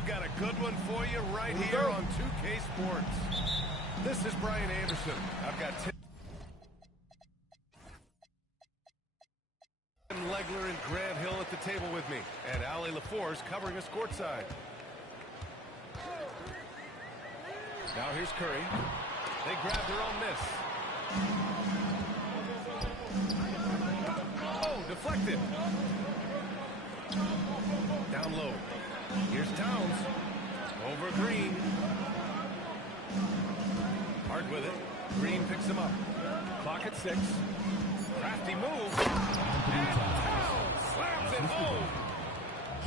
we've got a good one for you right here on 2K Sports. This is Brian Anderson. I've got Tim Legler and Grant Hill at the table with me, and Allie LaForce covering us courtside. Now here's Curry. They grab their own miss. Oh, deflected. Down low. Here's Towns. Over Green. Hard with it. Green picks him up. Clock at 6. Crafty move. And Towns slams it home.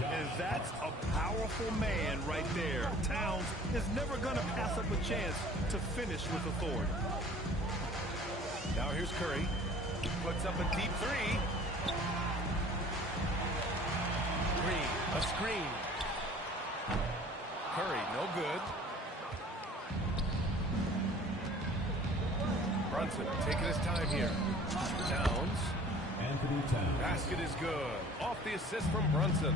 And that's a powerful man right there. Towns is never going to pass up a chance to finish with authority. Now here's Curry. Puts up a deep 3. Green, a screen. Curry, no good. Brunson taking his time here. Towns. Anthony Towns. Basket is good. Off the assist from Brunson.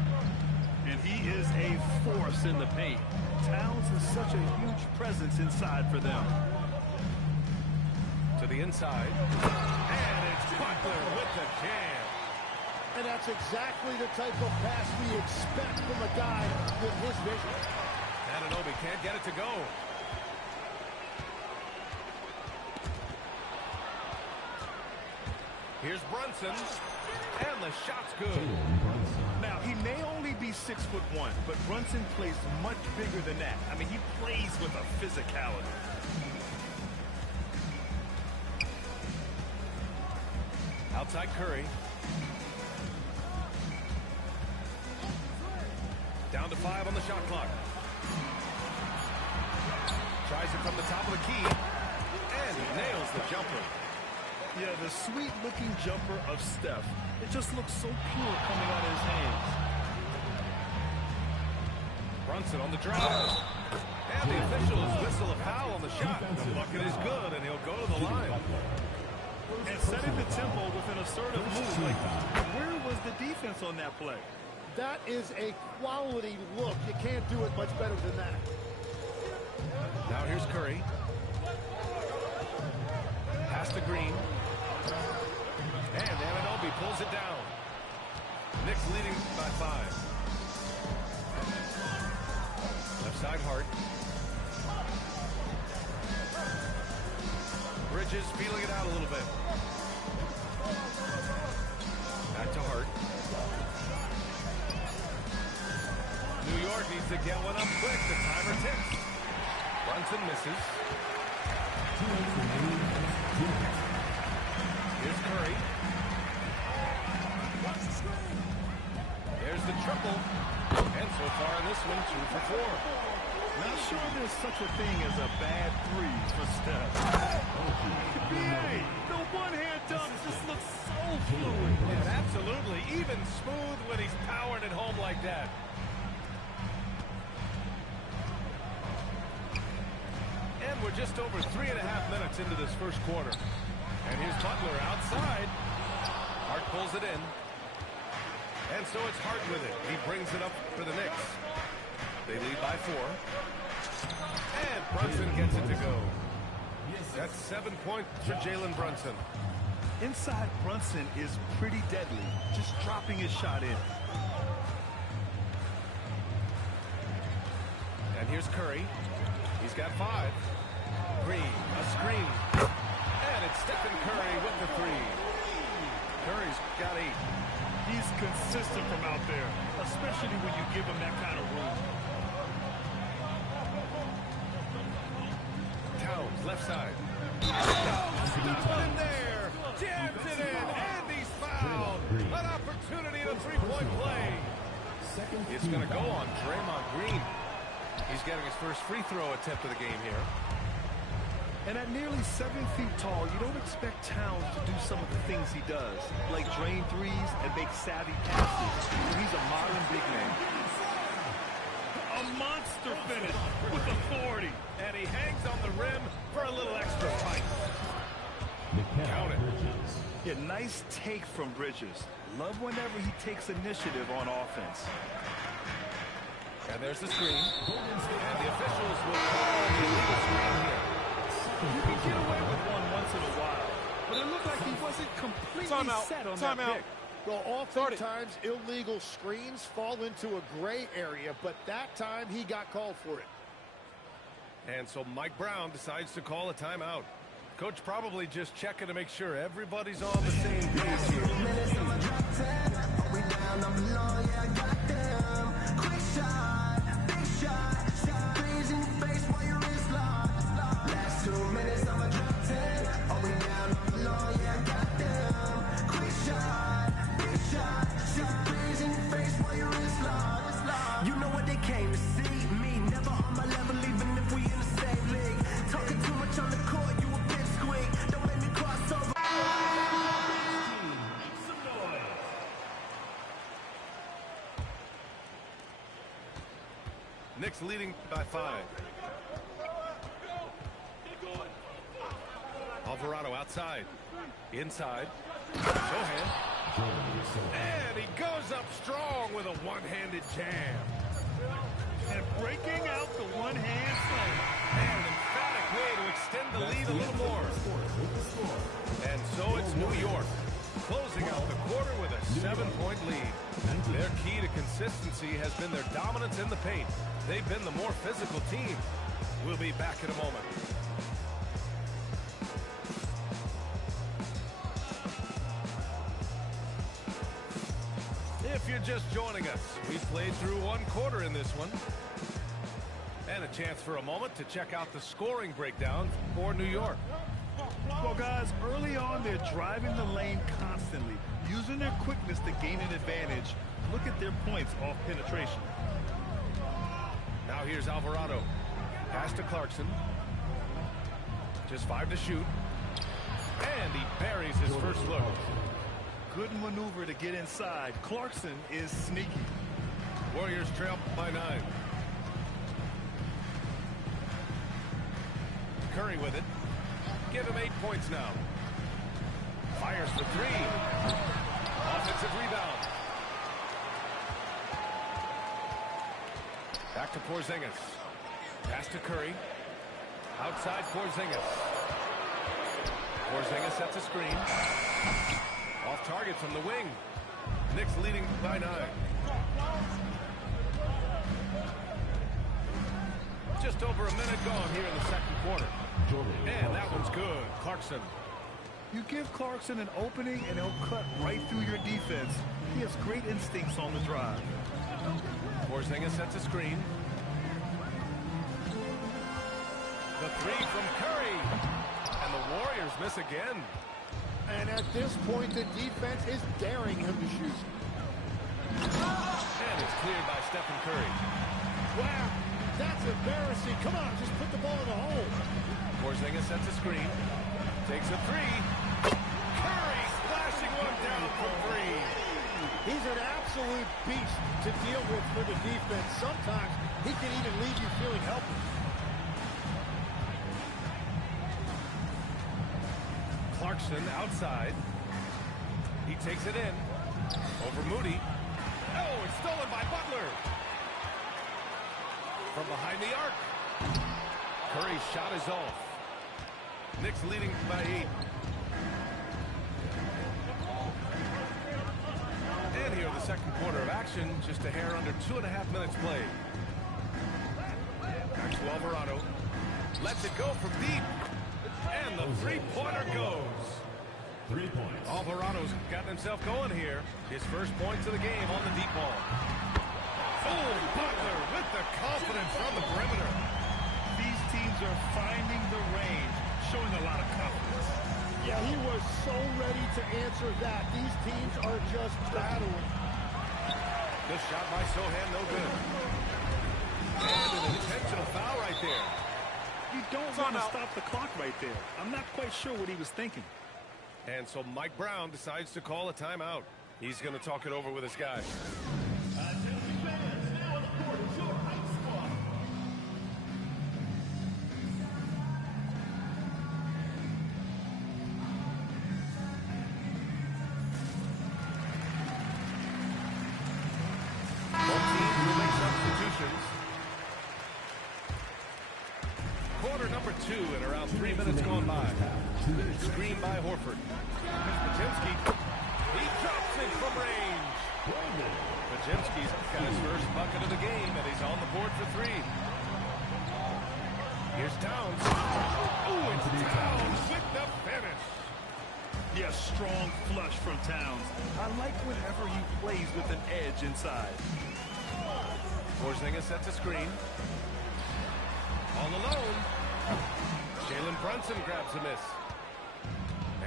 And he is a force in the paint. Towns is such a huge presence inside for them. To the inside. And it's Butler with the jam. And that's exactly the type of pass we expect from a guy with his vision. Anunoby can't get it to go. Here's Brunson. And the shot's good. Now, he may only be 6'1", but Brunson plays much bigger than that. I mean, he plays with a physicality. Outside Curry. Down to 5 on the shot clock. Tries it from the top of the key. And he nails the jumper. Yeah, the sweet-looking jumper of Steph. It just looks so pure coming out of his hands. Brunson on the drive. And the officials whistle a foul on the shot. The bucket is good, and he'll go to the line. And setting the tempo with an assertive move. Like, where was the defense on that play? That is a quality look. You can't do it much better than that. Now here's Curry. Pass to Green. And Anunoby pulls it down. Knicks leading by 5. Left side Hart. Bridges feeling it out a little bit. Back to Hart. New York needs to get one up quick. The timer ticks. Brunson misses. Here's Curry. There's the triple. And so far in this one, 2 for 4. Not sure there's such a thing as a bad 3 for Steph. NBA, the one-hand dunk just looks so fluid. And absolutely, even smooth when he's powering it home like that. And we're just over 3.5 minutes into this first quarter. And here's Butler outside. Hart pulls it in. And so it's Hart with it. He brings it up for the Knicks. They lead by 4. And Brunson gets it to go. That's 7 points for Jalen Brunson. Inside Brunson is pretty deadly, just dropping his shot in. And here's Curry. He's got 5. Green, a screen. And it's Stephen Curry with the 3. Curry's got 8. He's consistent from out there, especially when you give him that kind of room. Towns, left side. Stop him there. Jams it in, and he's fouled. An opportunity at a 3-point play. It's going to go on Draymond Green. He's getting his first free throw attempt of the game here. And at nearly 7 feet tall, you don't expect Towns to do some of the things he does, like drain threes and make savvy passes. He's a modern big man. A monster finish with authority. And he hangs on the rim for a little extra fight. Count it. Yeah, nice take from Bridges. Love whenever he takes initiative on offense. And there's the screen. And the officials will call the illegal screen here. You can get away with one once in a while, but it looked like he wasn't completely set on that pick. Well, oftentimes illegal screens fall into a gray area, but that time he got called for it. And so Mike Brown decides to call a timeout. Coach probably just checking to make sure everybody's on the same page here. You know what they came to see? Me, never on my level, even if we in the same league. Talking too much on the court, you a big squeak. Don't make me cross over. Knicks leading by 5. Alvarado outside. Inside. Sohan. And he goes up strong with a one-handed jam. And breaking out the one-hand slam. And an emphatic way to extend the lead a little more. And so it's New York closing out the quarter with a 7-point lead. Their key to consistency has been their dominance in the paint. They've been the more physical team. We'll be back in a moment. If you're just joining us, we played through one quarter in this one. And a chance for a moment to check out the scoring breakdown for New York. Well, guys, early on, they're driving the lane constantly, using their quickness to gain an advantage. Look at their points off penetration. Now here's Alvarado. Pass to Clarkson. Just 5 to shoot. And he buries his first look. Good maneuver to get inside. Clarkson is sneaky. Warriors trail by 9. Curry with it. Give him 8 points now. Fires for 3. Offensive rebound. Back to Porzingis. Pass to Curry. Outside Porzingis. Porzingis sets a screen. Off target from the wing. Knicks leading by 9. Just over a minute gone here in the second quarter. And that one's good. Clarkson. You give Clarkson an opening and he'll cut right through your defense. He has great instincts on the drive. Porzingis sets a screen. The 3 from Curry. And the Warriors miss again. And at this point, the defense is daring him to shoot. And it's cleared by Stephen Curry. Wow, that's embarrassing. Come on, just put the ball in the hole. Porzingis sets a screen. Takes a 3. Curry splashing one down from 3. He's an absolute beast to deal with for the defense. Sometimes he can even leave you feeling helpless. Clarkson outside. He takes it in. Over Moody. Oh, it's stolen by Butler. From behind the arc. Curry's shot is off. Knicks leading by 8. And here the second quarter of action. Just a hair under 2.5 minutes played. Back to Alvarado. Lets it go from deep. And the three-pointer goes. 3 points. Alvarado's gotten himself going here. His first points of the game on the deep ball. Oh, Butler with the confidence from the perimeter. These teams are finding the range, showing a lot of confidence. Yeah, he was so ready to answer that. These teams are just battling. Good shot by Sohan, no good. And an intentional foul right there. You don't want to stop the clock right there. I'm not quite sure what he was thinking. And so Mike Brown decides to call a timeout. He's going to talk it over with his guys. Both teams will make substitutions. minutes gone by. Screen by Horford. Podziemski. He drops it from range. Podziemski's got his first bucket of the game, and he's on the board for three. Here's Towns. Oh, it's Towns with the finish. Yeah, strong flush from Towns. I like whenever he plays with an edge inside. Porzingis sets a screen. All alone. Jalen Brunson grabs a miss.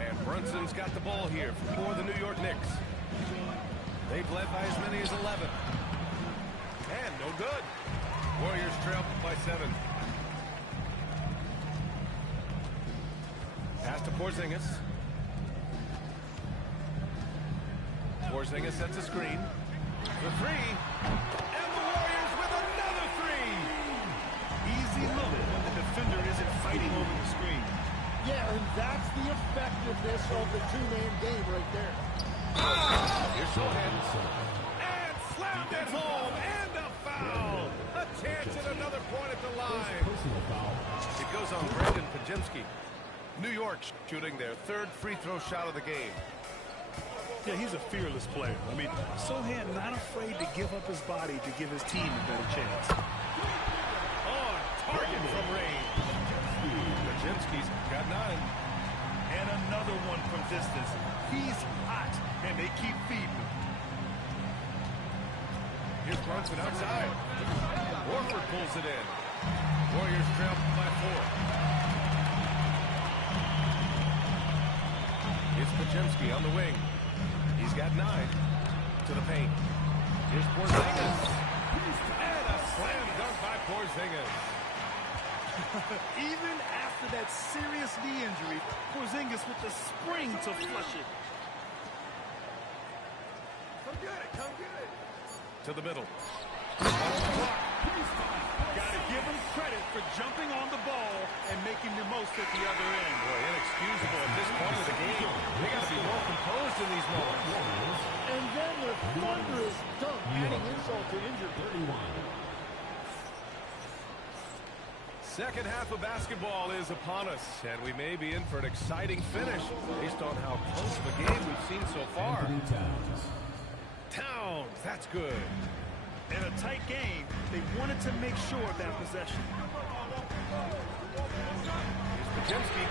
And Brunson's got the ball here for the New York Knicks. They've led by as many as 11. And no good. Warriors trail by 7. Pass to Porzingis. Porzingis sets a screen. The three. And the Warriors with another three. Easy look when the defender isn't fighting over the screen. Yeah, and that's the effectiveness of the two-man game right there. Here's Sohan. And slammed it home. And a foul. A chance at another point at the line. It goes on Brandon Podziemski. New York shooting their third free throw shot of the game. Yeah, he's a fearless player. I mean, Sohan not afraid to give up his body to give his team a better chance. On target from range. Podziemski's got 9. And another one from distance. He's hot, and they keep feeding him. Here's Brunson outside. Horford pulls it in. Warriors trail by 4. It's Podziemski on the wing. He's got 9 to the paint. Here's Porzingis. And a slam dunk by Porzingis. Even after that serious knee injury, Porzingis with the spring to flush it. Come get it, come get it. To the middle. Gotta give him credit for jumping on the ball and making the most at the other end. Boy, inexcusable at this point of the game. They got to be more composed in these moments. And then the thunderous dunk, adding insult to injury. Second half of basketball is upon us, and we may be in for an exciting finish based on how close of a game we've seen so far. Towns, that's good. In a tight game, they wanted to make sure of that possession. Here's Podziemski.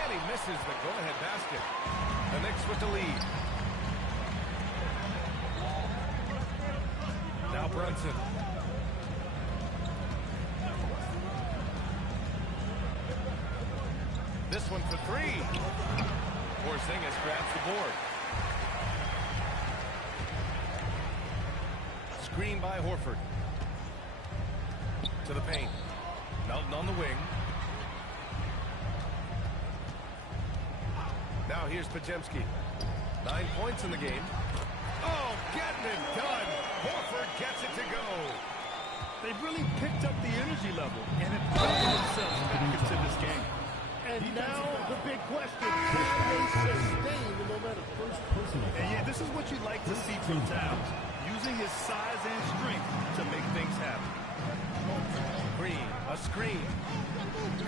And he misses the go-ahead basket. The Knicks with the lead. Now Brunson. This one for 3. Porzingis grabs the board. Screen by Horford. To the paint. Melton on the wing. Now here's Podziemski. 9 points in the game. Oh, getting it done. Horford gets it to go. They've really picked up the energy level and have built themselves back into this game. And now the big question, can they sustain the momentum? And yeah, this is what you'd like to see from Towns, using his size and strength to make things happen. Green, a screen.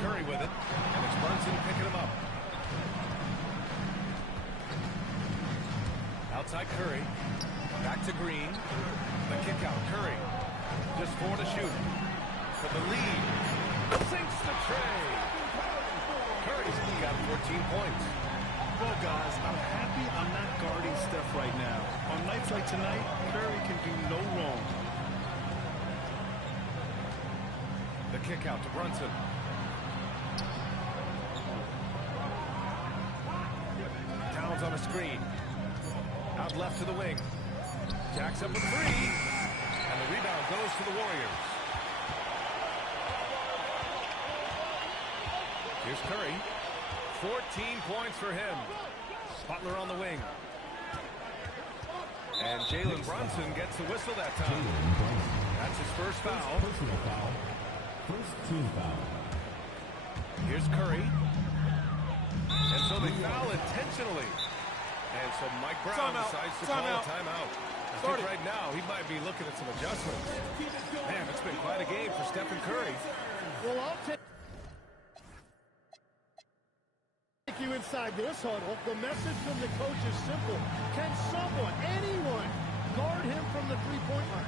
Curry with it, and it's Brunson picking him up. Outside Curry. Back to Green. The kick out, Curry. Just 4 to shoot. For the lead. Sinks the tray. Curry's got 14 points. Well, guys, I'm happy I'm not guarding Steph right now. On nights like tonight, Curry can do no wrong. The kick out to Brunson. Towns on a screen. Out left to the wing. Jacks up with 3. And the rebound goes to the Warriors. Here's Curry. 14 points for him. Butler on the wing. And Jalen Brunson gets the whistle that time. That's his first foul. First team foul. Here's Curry. And so they foul intentionally. And so Mike Brown decides to call a timeout. I think right now he might be looking at some adjustments. Man, it's been quite a game for Stephen Curry. Well, I'll take... inside this huddle, the message from the coach is simple. Can someone, anyone, guard him from the three-point line?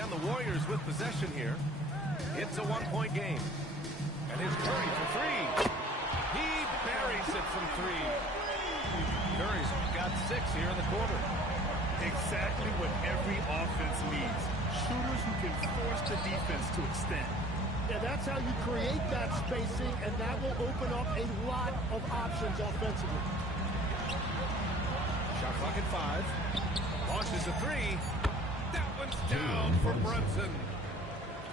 And the Warriors with possession here. It's a one-point game. And here's Curry for three. He buries it from three. Curry's got 6 here in the quarter. Exactly what every offense needs. Shooters who can force the defense to extend. Yeah, that's how you create that spacing, and that will open up a lot of options offensively. Shot clock at 5. Launches a three. That one's down for Brunson.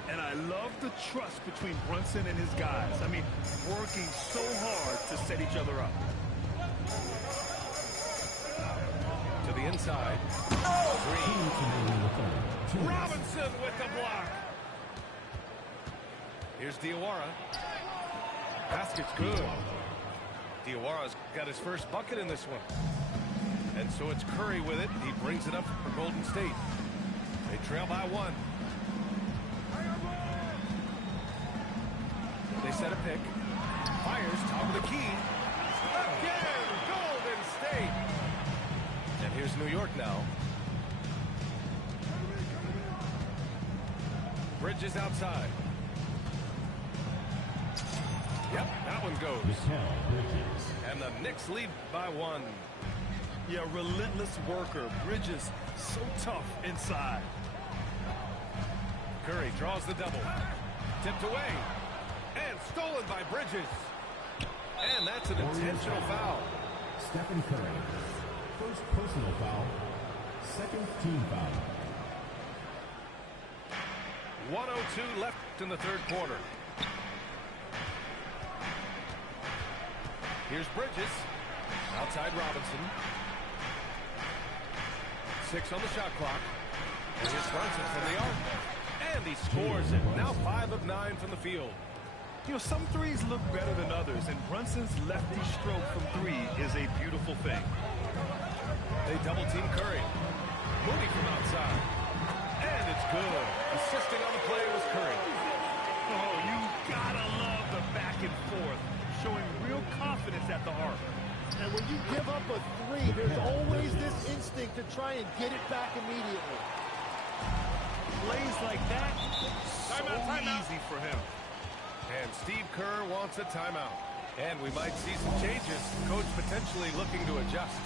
And I love the trust between Brunson and his guys. I mean, working so hard to set each other up. To the inside. Three. Robinson with the block. Here's Diawara. Basket's good. Diawara's got his first bucket in this one. And so it's Curry with it. He brings it up for Golden State. They trail by 1. They set a pick. Fires top of the key. Again, Golden State. And here's New York now. Bridges outside. Yep, that one goes. And the Knicks lead by 1. Yeah, relentless worker. Bridges, so tough inside. Curry draws the double. Tipped away. And stolen by Bridges. And that's an intentional foul. Stephen Curry. First personal foul. Second team foul. 1:02 left in the third quarter. Here's Bridges. Outside Robinson. 6 on the shot clock. And here's Brunson from the arc. And he scores it. Now 5 of 9 from the field. You know, some threes look better than others, and Brunson's lefty stroke from 3 is a beautiful thing. They double team Curry. Moody from outside. And it's good. Assisting on the play was Curry. Oh, you gotta love the back and forth, showing real confidence at the arc. And when you give up a 3, there's always this instinct to try and get it back immediately. Plays like that, so easy for him. And Steve Kerr wants a timeout. And we might see some changes. Coach potentially looking to adjust.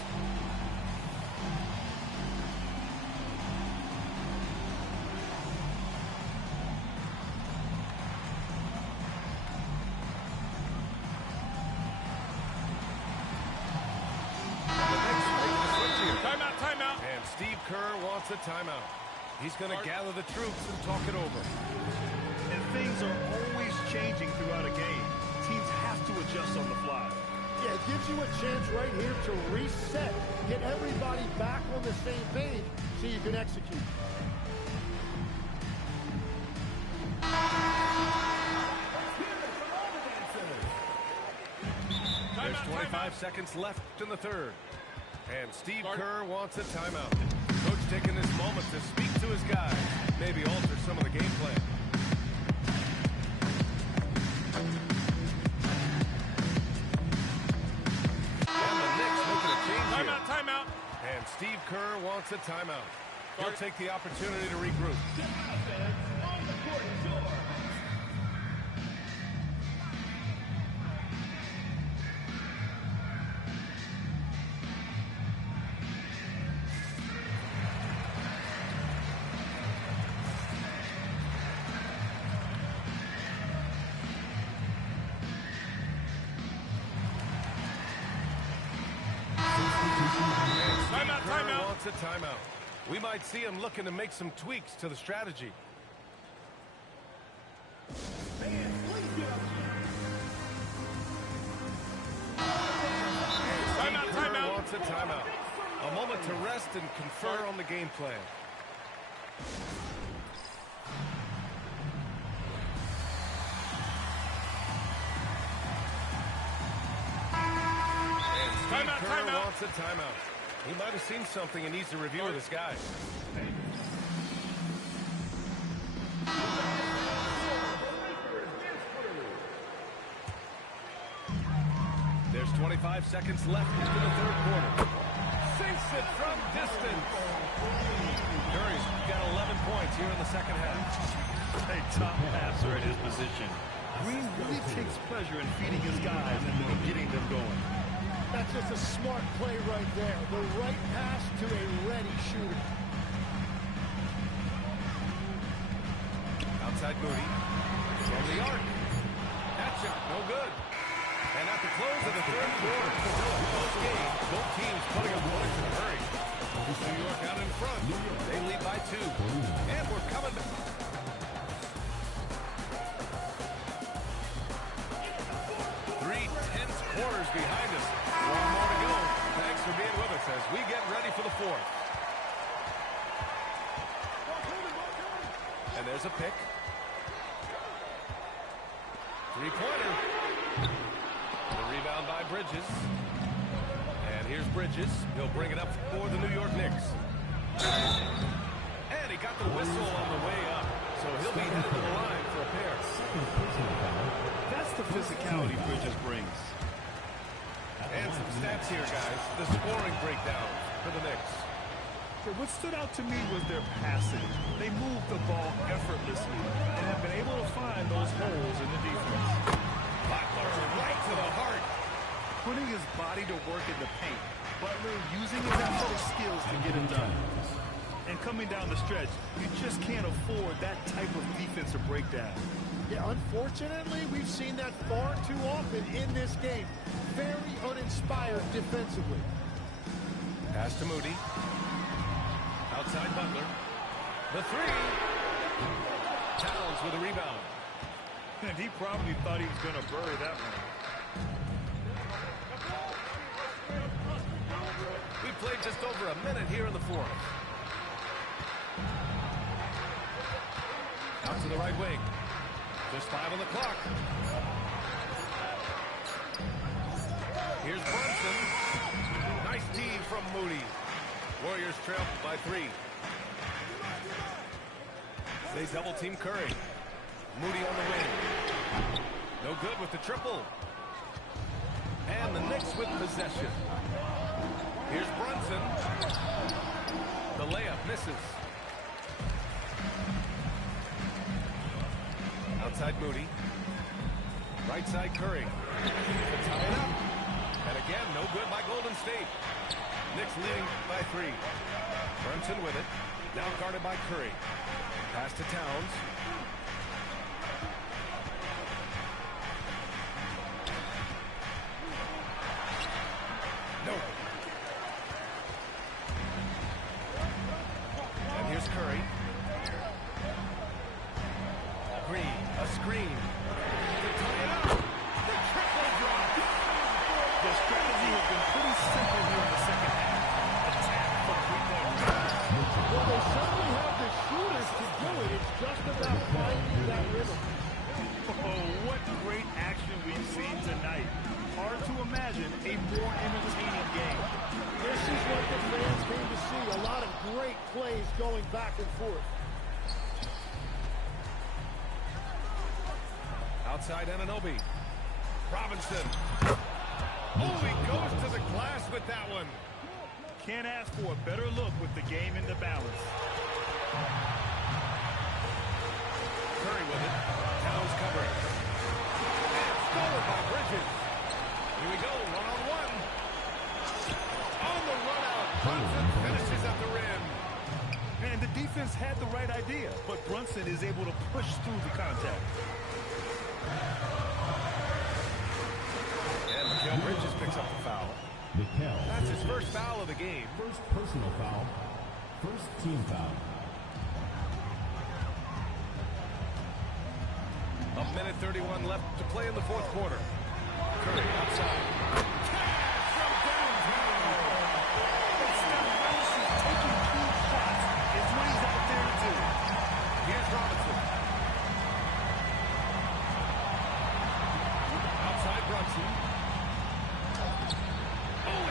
Timeout. And Steve Kerr wants a timeout. He's going to gather the troops and talk it over. And things are always changing throughout a game. Teams have to adjust on the fly. Yeah, it gives you a chance right here to reset, get everybody back on the same page so you can execute. There's 25 seconds left in the third. And Steve Kerr wants a timeout. Coach taking this moment to speak to his guys, maybe alter some of the game plan. And the Knicks making a change here. Timeout. And Steve Kerr wants a timeout. He'll take the opportunity to regroup. Timeout. Wants a timeout. We might see him looking to make some tweaks to the strategy. Timeout. Wants a timeout. A moment to rest and confer on the game plan. Steve Kerr wants a timeout. He might have seen something and needs to review with his guys. There's 25 seconds left into the third quarter. Sinks it from distance. Curry's got 11 points here in the second half. A top passer at his position. Green really takes pleasure in feeding his guys and getting them going. That's just a smart play right there. The right pass to a ready shooter. Outside Moody. From the arc. That shot, no good. And at the close of the third quarter, still a close game. Both teams putting up points in a hurry. New York out in front. They lead by 2. And we're coming back. 3 tense quarters behind us. One more to go. Thanks for being with us as we get ready for the fourth. And there's a pick. Three-pointer. The rebound by Bridges. And here's Bridges. He'll bring it up for the New York Knicks. And he got the whistle on the way up. So he'll be headed to the line for a pair. That's the physicality Bridges brings. And some stats here, guys. The scoring breakdown for the Knicks. What stood out to me was their passing. They moved the ball effortlessly and have been able to find those holes in the defense. Butler right to the heart. Putting his body to work in the paint. Butler using his athletic skills to get it done. And coming down the stretch, you just can't afford that type of defensive breakdown. Yeah, unfortunately, we've seen that far too often in this game. Very uninspired defensively. Pass to Moody. Outside Butler. The three. Towns with a rebound. And he probably thought he was going to bury that one. We played just over a minute here in the fourth. Out to the right wing. Just 5 on the clock. Here's Brunson. Nice D from Moody. Warriors trail by 3. They double-team Curry. Moody on the wing. No good with the triple. And the Knicks with possession. Here's Brunson. The layup misses. Outside Moody. Right side Curry. To tie it up. And again, no good by Golden State. Knicks leading by 3. Brunson with it. Now guarded by Curry. Pass to Towns. No. And here's Curry. Green, a screen. To tie it up. The triple drop. The strategy has been pretty simple here in the second half. Attack for 3-point. Well, they certainly have the shooters to do it. It's just about finding that rhythm. Oh, what great action we've seen tonight. Hard to imagine a more entertaining game. This is what the fans came to see. A lot of great plays going back and forth. Outside Anunoby. Robinson. Oh, he goes to the glass with that one. Can't ask for a better look with the game in the balance. Curry with it. Towns covering. And stolen by Bridges. Here we go, one-on-one. On the run out. Brunson finishes at the rim. And the defense had the right idea, but Brunson is able to push through the contact. And Mikal Bridges picks up the foul. That's his first foul of the game. First personal foul. First team foul. A minute 31 left to play in the fourth quarter. Curry outside. Cash from downtown. Taking 2 shots is what he's out there to do. Here's Robinson. Outside Brunson. Oh,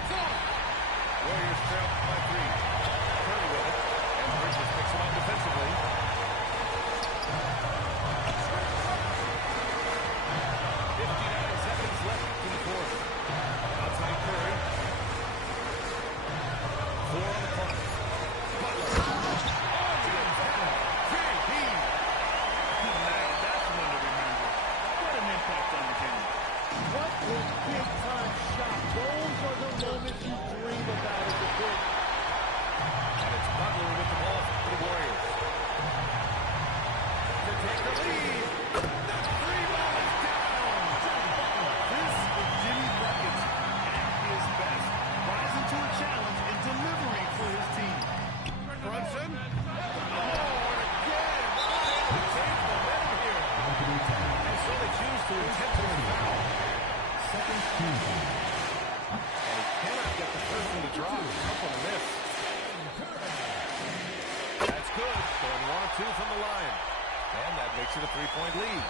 That makes it a 3-point lead.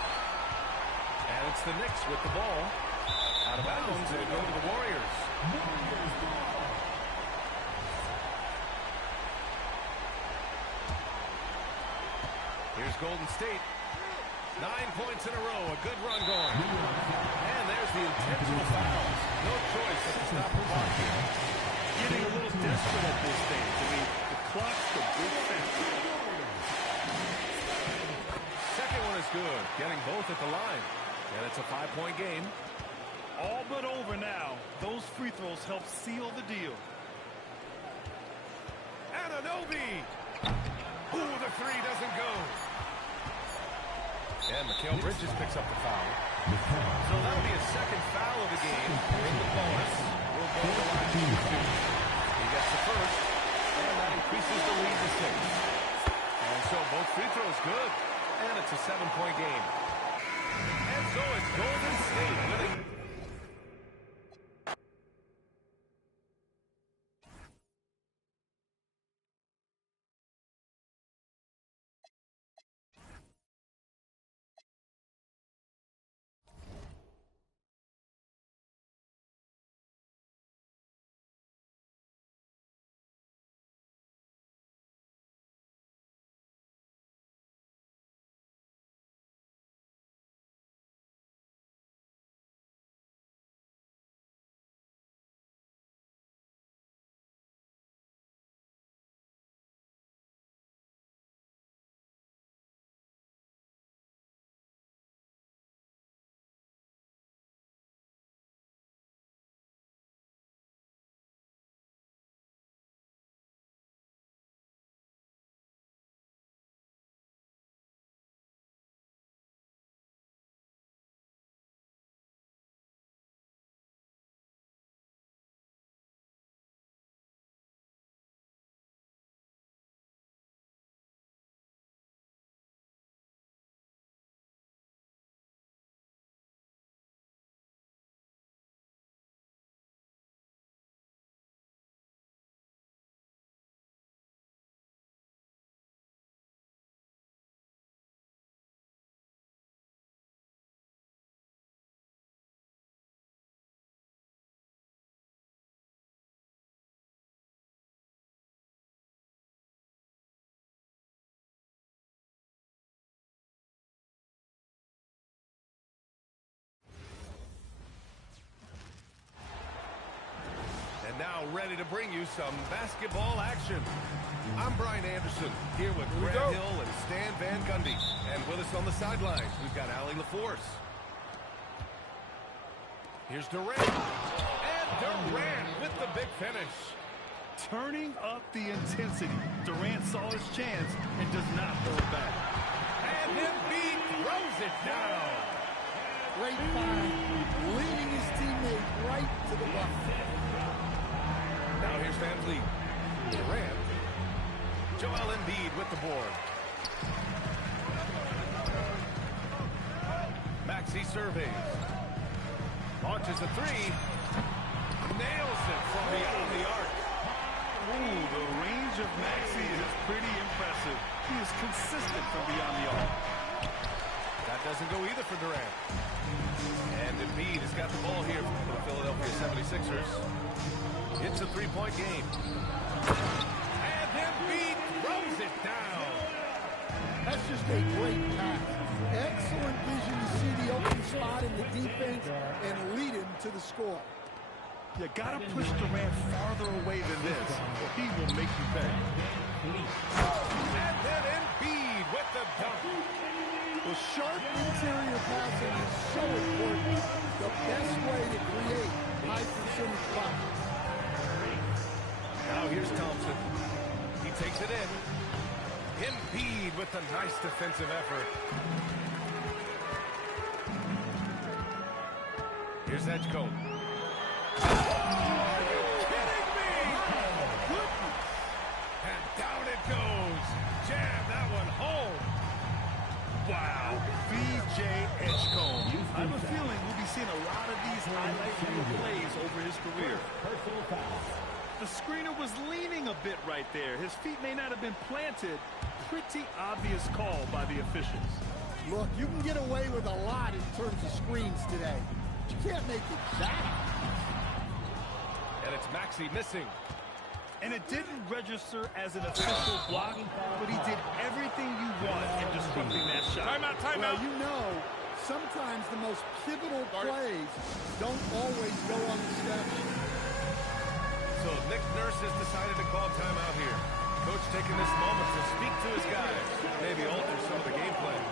And it's the Knicks with the ball. Out of bounds, and it goes to the Warriors. Here's Golden State. 9 points in a row. A good run going. And there's the intentional foul. No choice but to stop the clock here. Getting a little desperate at this stage. I mean, the clock's the big factor. Second one is good. Getting both at the line. And it's a 5-point game. All but over now. Those free throws help seal the deal. Anunoby. Ooh, the three doesn't go. And Mikal Bridges picks up the foul. So that'll be a second foul of the game. In the bonus. We'll go to the line to 2. He gets the first. And that increases the lead to 6. And so both free throws good. And it's a 7-point game. And so it's Golden State winning. Now ready to bring you some basketball action. I'm Brian Anderson, here with Grant Hill and Stan Van Gundy. And with us on the sidelines, we've got Allie LaForce. Here's Durant. And Durant with the big finish. Turning up the intensity. Durant saw his chance and does not hold back. And Embiid throws it down. Great find, leading his teammate right to the bucket. Now here's Van Vliet. Durant. Joel Embiid with the board. Maxey surveys. Launches a three. Nails it from beyond the arc. Ooh, the range of Maxey is pretty impressive. He is consistent from beyond the arc. That doesn't go either for Durant. And Embiid has got the ball here for the Philadelphia 76ers. It's a 3-point game. And Embiid throws it down. That's just a great pass. Excellent vision to see the open spot in the defense and lead him to the score. You gotta push Durant farther away than this, or he will make you pay. And then Embiid with the dunk. Well, sharp interior passing is so important. The best way to create high percentage buckets. Now here's Thompson. He takes it in. Embiid with a nice defensive effort. Here's Edgecombe. Are you kidding me? Goodness. And down it goes. Jam that one home. Wow, B.J. Edgecombe. I have a feeling we'll be seeing a lot of these highlight reel plays over his career. The screener was leaning a bit right there. His feet may not have been planted. Pretty obvious call by the officials. Look, you can get away with a lot in terms of screens today. But you can't make it that. And it's Maxey missing. And it didn't register as an official block, but he did everything you want in disrupting that shot. Timeout, timeout. Well, you know, sometimes the most pivotal plays don't always go on the steps. So Nick Nurse has decided to call timeout here. Coach taking this moment to speak to his guys, maybe alter some of the game plan.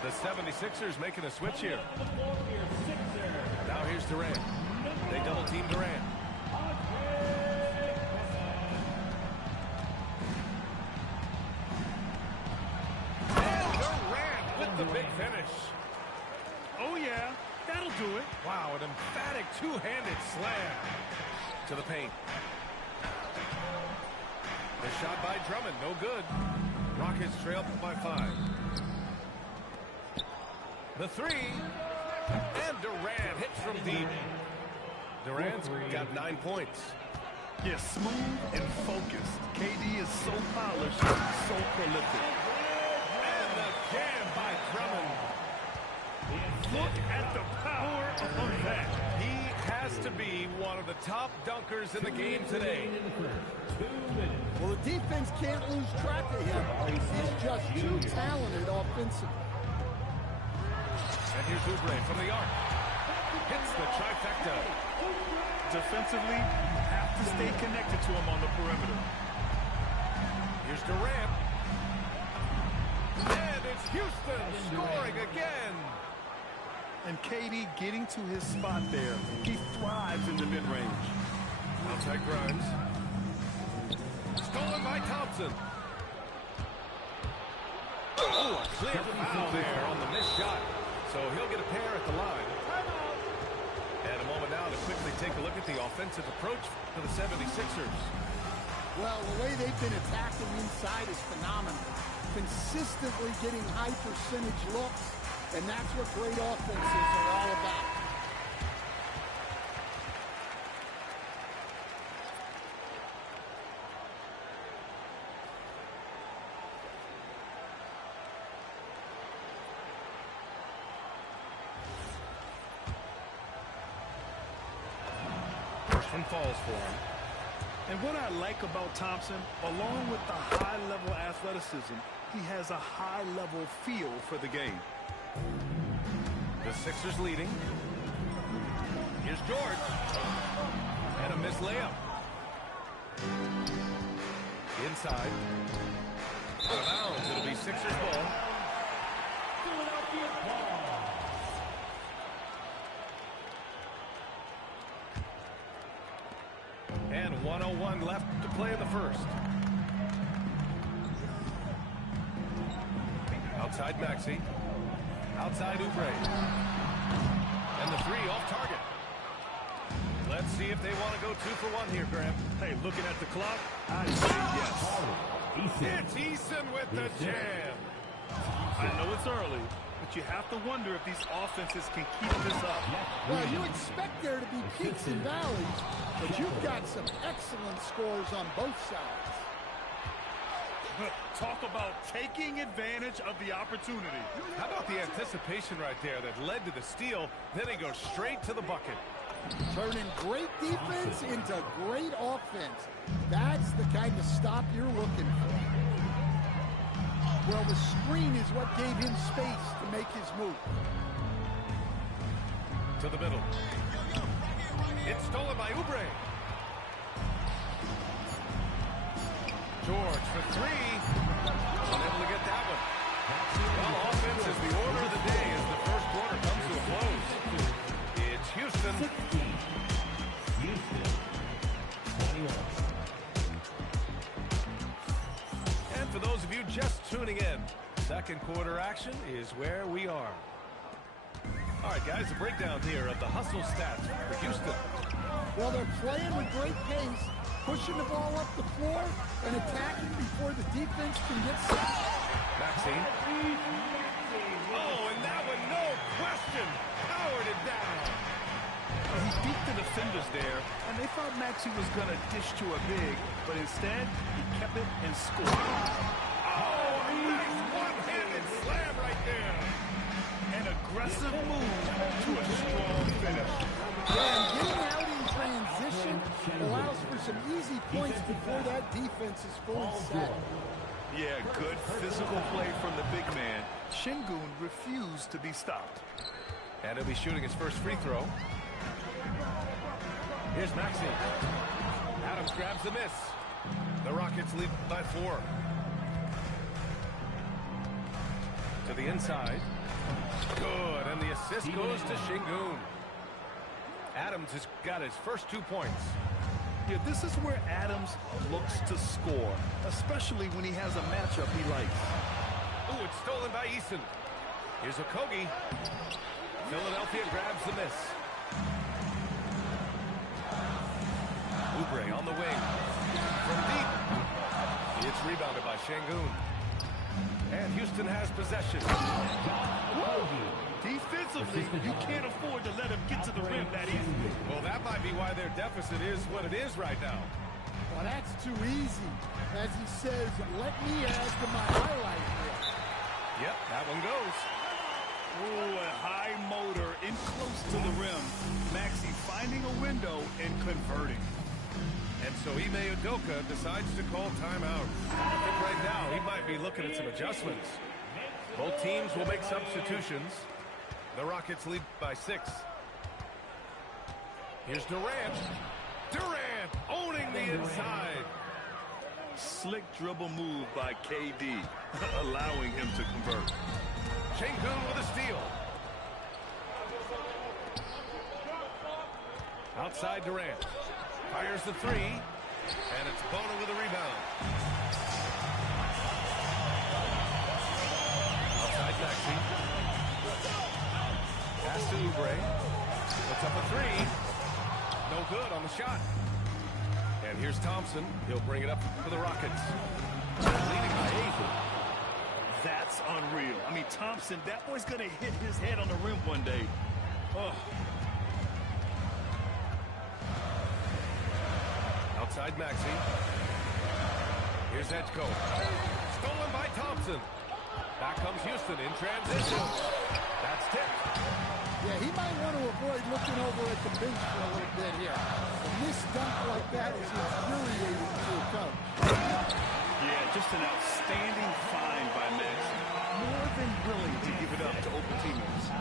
The 76ers making a switch here. Now here's Durant. They double team Durant. And Durant with the big finish. Oh, yeah, that'll do it. Wow, an emphatic two-handed slam to the paint. The shot by Drummond, no good. Rockets trail by 5. The three, and Durant hits from deep. Durant's got 9 points. Yeah, smooth and focused. KD is so polished, so prolific. And the jam by Drummond. Look at the power of that. He has to be one of the top dunkers in the game today. Well, the defense can't lose track of him. He's just too talented offensively. And here's Oubre from the arc. Hits the trifecta. Defensively, you have to stay connected to him on the perimeter. Here's Durant. And it's Houston scoring again. And KD getting to his spot there. He thrives in the mid-range. Outside Grimes. Stolen by Thompson. Oh, a clear foul there on the missed shot. So he'll get a pair at the line. And a moment now to quickly take a look at the offensive approach for the 76ers. Well, the way they've been attacking inside is phenomenal. Consistently getting high percentage looks, and that's what great offenses are all about. First one falls for him. And what I like about Thompson, along with the high-level athleticism, he has a high-level feel for the game. The Sixers leading. Here's George. And a missed layup. Inside. Out of bounds. It'll be Sixers ball. And 1:01 left to play in the first. Outside Maxey. Outside Oubre. And the three off target. Let's see if they want to go 2 for 1 here, Graham. Hey, looking at the clock, I'd say yes. It's Eason with the jam. I know it's early, but you have to wonder if these offenses can keep this up. Well, you expect there to be peaks and valleys, but you've got some excellent scores on both sides. Talk about taking advantage of the opportunity. How about the anticipation right there that led to the steal, then he goes straight to the bucket. Turning great defense into great offense. That's the kind of stop you're looking for. Well, the screen is what gave him space to make his move. To the middle. It's stolen by Oubre. George for 3. Unable to get that one. Well, offense is the order of the day as the first quarter comes to a close. It's Houston. And for those of you just tuning in, second quarter action is where we are. All right, guys, a breakdown here of the hustle stats for Houston. Well, they're playing with great pace, pushing the ball up the floor and attacking before the defense can get set. Maxey. Oh, and that one, no question, powered it down. He beat the defenders there, and they thought Maxey was going to dish to a big, but instead, he kept it and scored. Oh, a nice one-handed slam right there. aggressive move to a strong finish. Yeah, and getting out in transition allows for some easy points before that defense is fully set. Yeah, good physical play from the big man. Şengün refused to be stopped. And he'll be shooting his first free throw. Here's Maxey. Adams grabs the miss. The Rockets lead by 4. To the inside. Good, and the assist goes to Şengün. Adams has got his first 2 points. Yeah, this is where Adams looks to score, especially when he has a matchup he likes. Ooh, it's stolen by Eason. Here's Okogie. Philadelphia grabs the miss. Oubre on the wing. From deep. It's rebounded by Şengün. And Houston has possession. Defensively, you can't afford to let him get to the rim that easily. Well, that might be why their deficit is what it is right now. Well, that's too easy. As he says, let me add to my highlight reel. Yep, that one goes. Ooh, a high motor in close to the rim. Maxey finding a window and converting. And so Ime Udoka decides to call timeout. I think right now he might be looking at some adjustments. Both teams will make substitutions. The Rockets lead by 6. Here's Durant. Durant owning the inside. Slick dribble move by KD, allowing him to convert. Şengün with a steal. Outside Durant. Fires the 3. And it's Bona with a rebound. Outside Maxey. Pass to Oubre. Puts up a 3. No good on the shot. And here's Thompson. He'll bring it up for the Rockets. Leading by 8. That's unreal. I mean, Thompson, that boy's going to hit his head on the rim one day. Oh. Outside Maxey. Here's Edgeko. Stolen by Thompson. Back comes Houston in transition. That's tipped. Yeah, he might want to avoid looking over at the bench for a little bit here. A missed dunk like that is infuriating to a coach. Yeah, just an outstanding find by Maxey. More than willing to give it up to open teammates.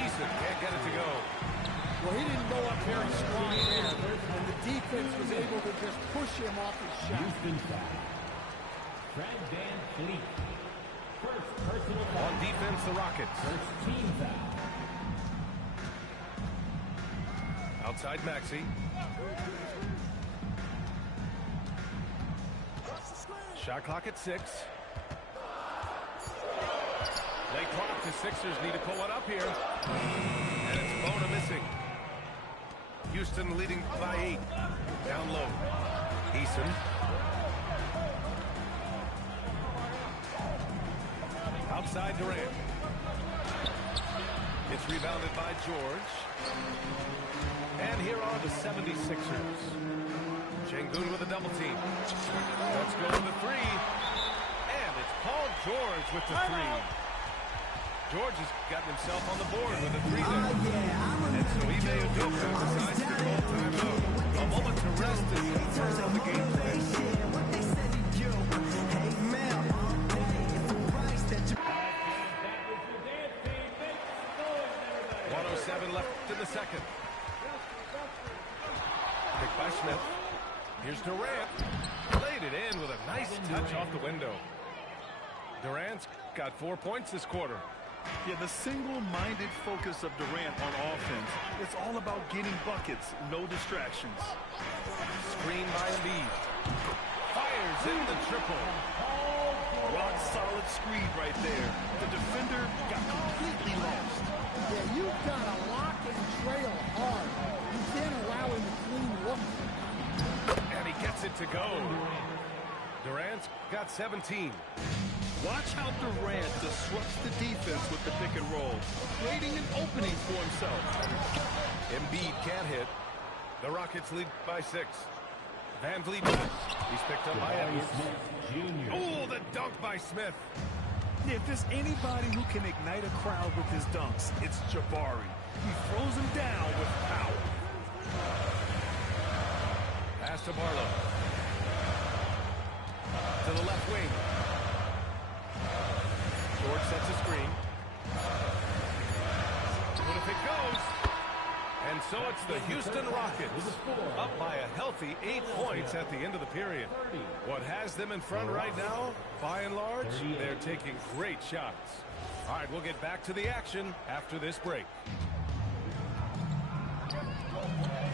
Eason can't get it to go. Well, he didn't go up very strong there, and the defense was able to just push him off his shot. Houston foul. Fred VanVleet. First personal foul. On defense, the Rockets. First team foul. Outside Maxey. Shot clock at 6. Late clock. The Sixers need to pull one up here. And it's Bona missing. Houston leading by 8. Down low. Eason. Outside Durant. It's rebounded by George. And here are the 76ers. Şengün with a double team. Let's go to the 3. And it's Paul George with the 3. George has gotten himself on the board with a 3 there. And so Ime Udoka decides to call timeout. A moment to rest and confer on the game plan. 1:07 left in the second. Picked by Smith. Here's Durant. Laid it in with a nice touch off the window. Durant's got 4 points this quarter. Yeah, the single-minded focus of Durant on offense. It's all about getting buckets, no distractions. Screen by Embiid. Fires in the triple. Rock-solid screen right there. The defender got completely lost. Yeah, you've got to lock and trail hard. You can't allow him to clean look. And he gets it to go. Durant's got 17. Watch how Durant disrupts the defense with the pick and roll, creating an opening for himself. Embiid can't hit. The Rockets lead by 6. VanVleet with it. He's picked up by Edwards. Oh, the dunk by Smith. If there's anybody who can ignite a crowd with his dunks, it's Jabari. He throws him down with power. Pass to Barlow. To the left wing. George sets a screen. What if it goes? And so it's the Houston Rockets up by a healthy 8 points at the end of the period. What has them in front right now, by and large, they're taking great shots. All right, we'll get back to the action after this break.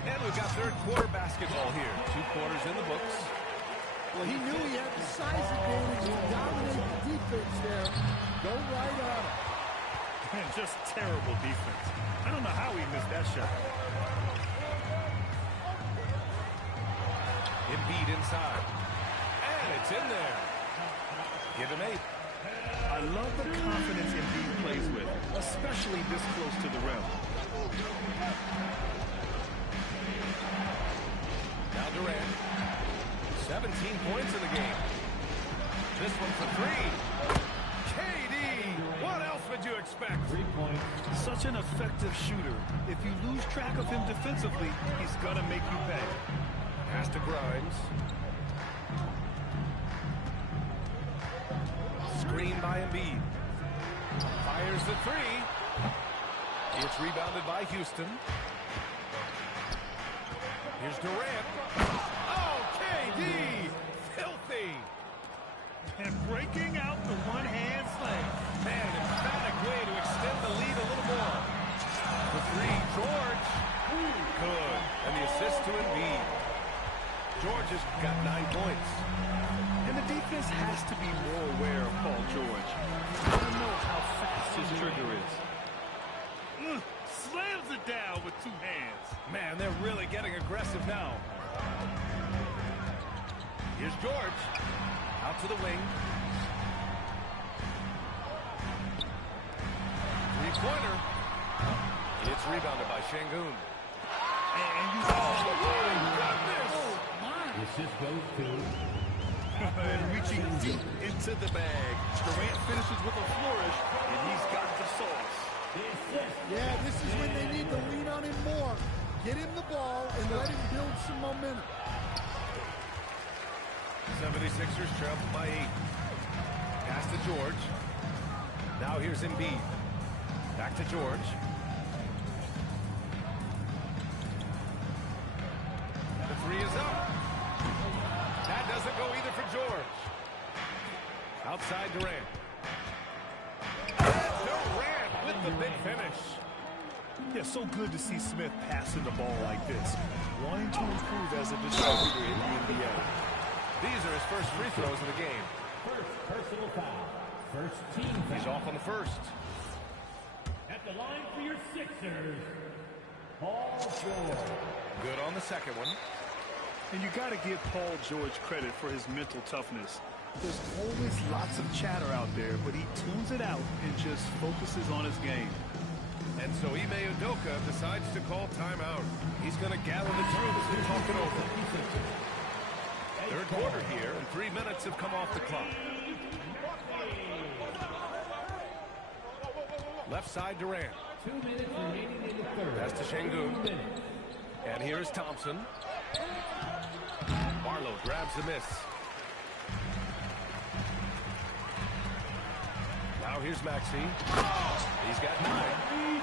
And we've got third quarter basketball here. 2 quarters in the books. Well, he knew he had the size advantage to dominate the defense there. Go right at him. And just terrible defense. I don't know how he missed that shot. Embiid inside. And it's in there. Give him 8. I love the confidence Embiid plays with, especially this close to the rim. Now Durant. 17 points in the game. This one for 3. KD! What else would you expect? 3 points. Such an effective shooter. If you lose track of him defensively, he's gonna make you pay. Pass to Grimes. Screen by Embiid. Fires the 3. It's rebounded by Houston. Here's Durant. Oh, KD! Filthy! And breaking out the one-hand slam. Man, emphatic way to extend the lead a little more. The 3, George. Good. And the assist to Embiid. George has got 9 points. And the defense has to be more aware of Paul George. I don't know how fast his trigger is. Slams it down with 2 hands. Man, they're really getting aggressive now. Here's George. Out to the wing. 3-pointer. It's rebounded by Şengün. And you Assist goes to and reaching deep into the bag. Durant finishes with a flourish, and he's got the sauce. Yeah, this is when they need to lean on him more. Get him the ball and let him build some momentum. 76ers trail by 8. Pass to George. Now here's Embiid. Back to George. The 3 is up. That doesn't go either for George. Outside Durant. Durant with the big finish. Yeah, so good to see Smith passing the ball like this. Wanting to improve as a distributor in the NBA. These are his first free throws of the game. first personal foul. First team foul. He's off on the first. At the line for your Sixers, Paul George. Good on the second one. And you got to give Paul George credit for his mental toughness. There's always lots of chatter out there, but he tunes it out and just focuses on his game. And so Ime Udoka decides to call timeout. He's going to gather the troops and talk it over. Third quarter here, and 3 minutes have come off the clock. Left side Durant. 2 minutes remaining in the third. Pass to Şengün. 2 minutes. And here is Thompson. Barlow grabs the miss. Now here's Maxey. He's got 9.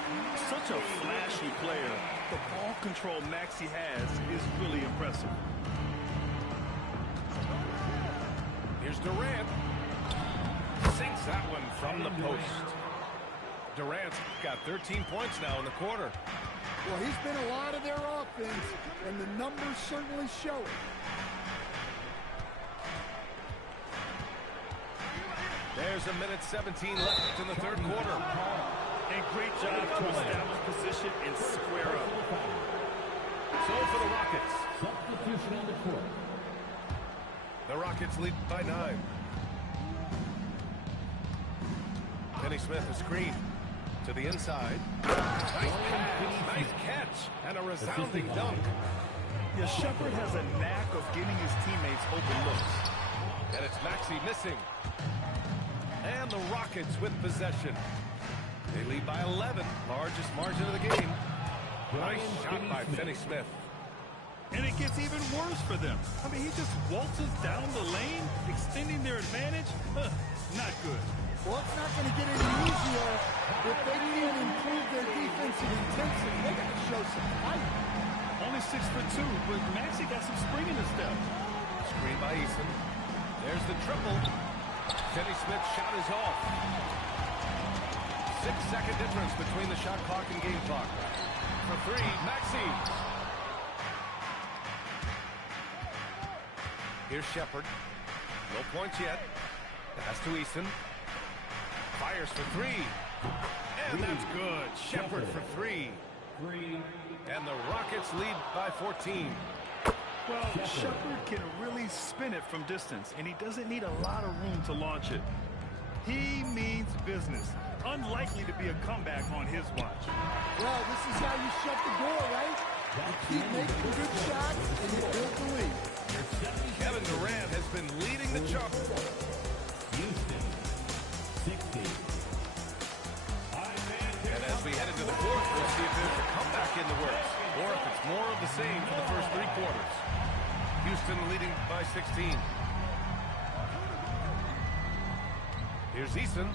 Such a flashy player. The ball control Maxey has is really impressive. Here's Durant. Sinks that one from the post. Durant's got 13 points now in the quarter. Well, he's been a lot of their offense, and the numbers certainly show it. There's 1:17 left in the third quarter. And great job to establish position and square up. So for the Rockets. Substitution on the court. The Rockets lead by 9. Kenny Smith a screen to the inside. Nice catch, and a resounding dunk. Yeah, Shepherd has a knack of getting his teammates open looks. And it's Maxey missing. And the Rockets with possession. They lead by 11, largest margin of the game. Nice shot by Finney-Smith. And it gets even worse for them. I mean, he just waltzes down the lane, extending their advantage. Not good. Well, it's not going to get any easier if they can't improve their defensive intensity. They got to show some fight. Only 6'2", but Maxey got some spring in his step. Screen by Eason. There's the triple. Finney-Smith's shot is off. 6-second difference between the shot clock and game clock. For three, Maxey. Here's Shepherd. No points yet. Pass to Eason. Fires for three. And that's good. Shepherd for three. And the Rockets lead by 14. Well, Shepherd can really spin it from distance, and he doesn't need a lot of room to launch it. He means business. Unlikely to be a comeback on his watch. Well, this is how you shut the door, right? You keep making good shots, and you build the lead. Kevin Durant has been leading the charge. Houston, 60. And as we head into the fourth, we'll see if there's a comeback in the works, or if it's more of the same for the first three quarters. Houston leading by 16. Here's Eason.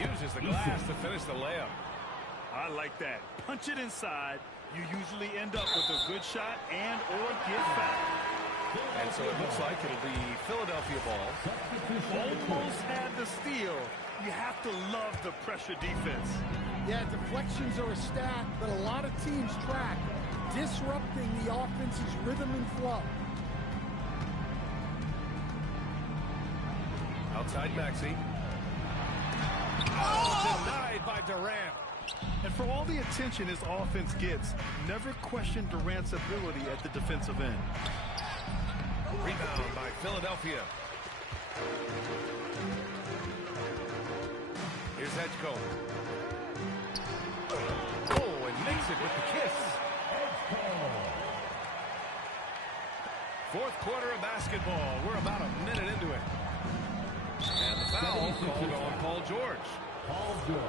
Uses the glass to finish the layup. I like that. Punch it inside. You usually end up with a good shot and or get fouled. And so it looks like it'll be Philadelphia ball. Almost had the steal. You have to love the pressure defense. Yeah, deflections are a stat, but a lot of teams track disrupting the offense's rhythm and flow. Outside Maxey. Oh, denied by Durant. And for all the attention his offense gets, never question Durant's ability at the defensive end. Rebound by Philadelphia. Here's Edgecombe. Oh, and makes it with the kiss. Fourth quarter of basketball. We're about a minute into it. And the foul called on Paul George.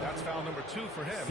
That's foul number 2 for him.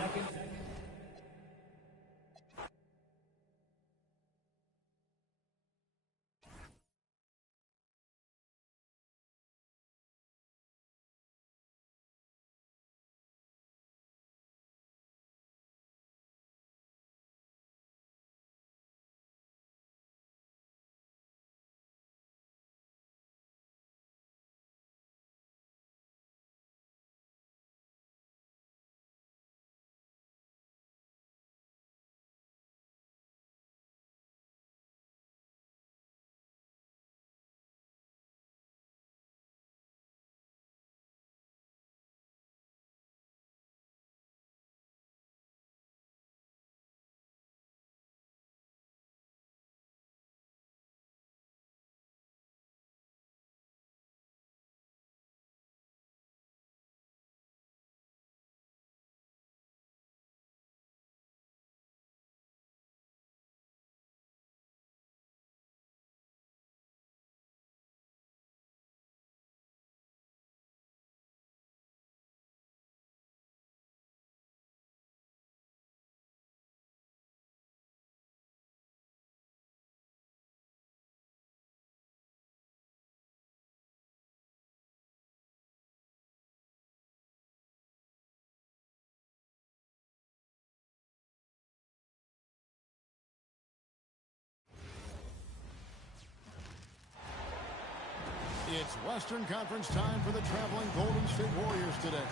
It's Western Conference time for the traveling Golden State Warriors today.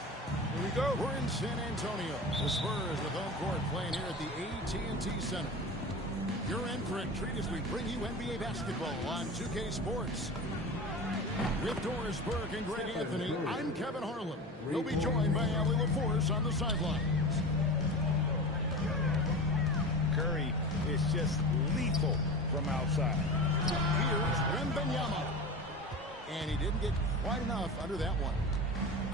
Here we go. We're in San Antonio. The Spurs with home court playing here at the AT&T Center. You're in for a treat as we bring you NBA basketball on 2K Sports. With Doris Burke and Greg Anthony, I'm Kevin Harlan. We'll be joined by Ali LaForce on the sideline. Curry is just lethal from outside. Here's Wembanyama. And he didn't get quite enough under that one.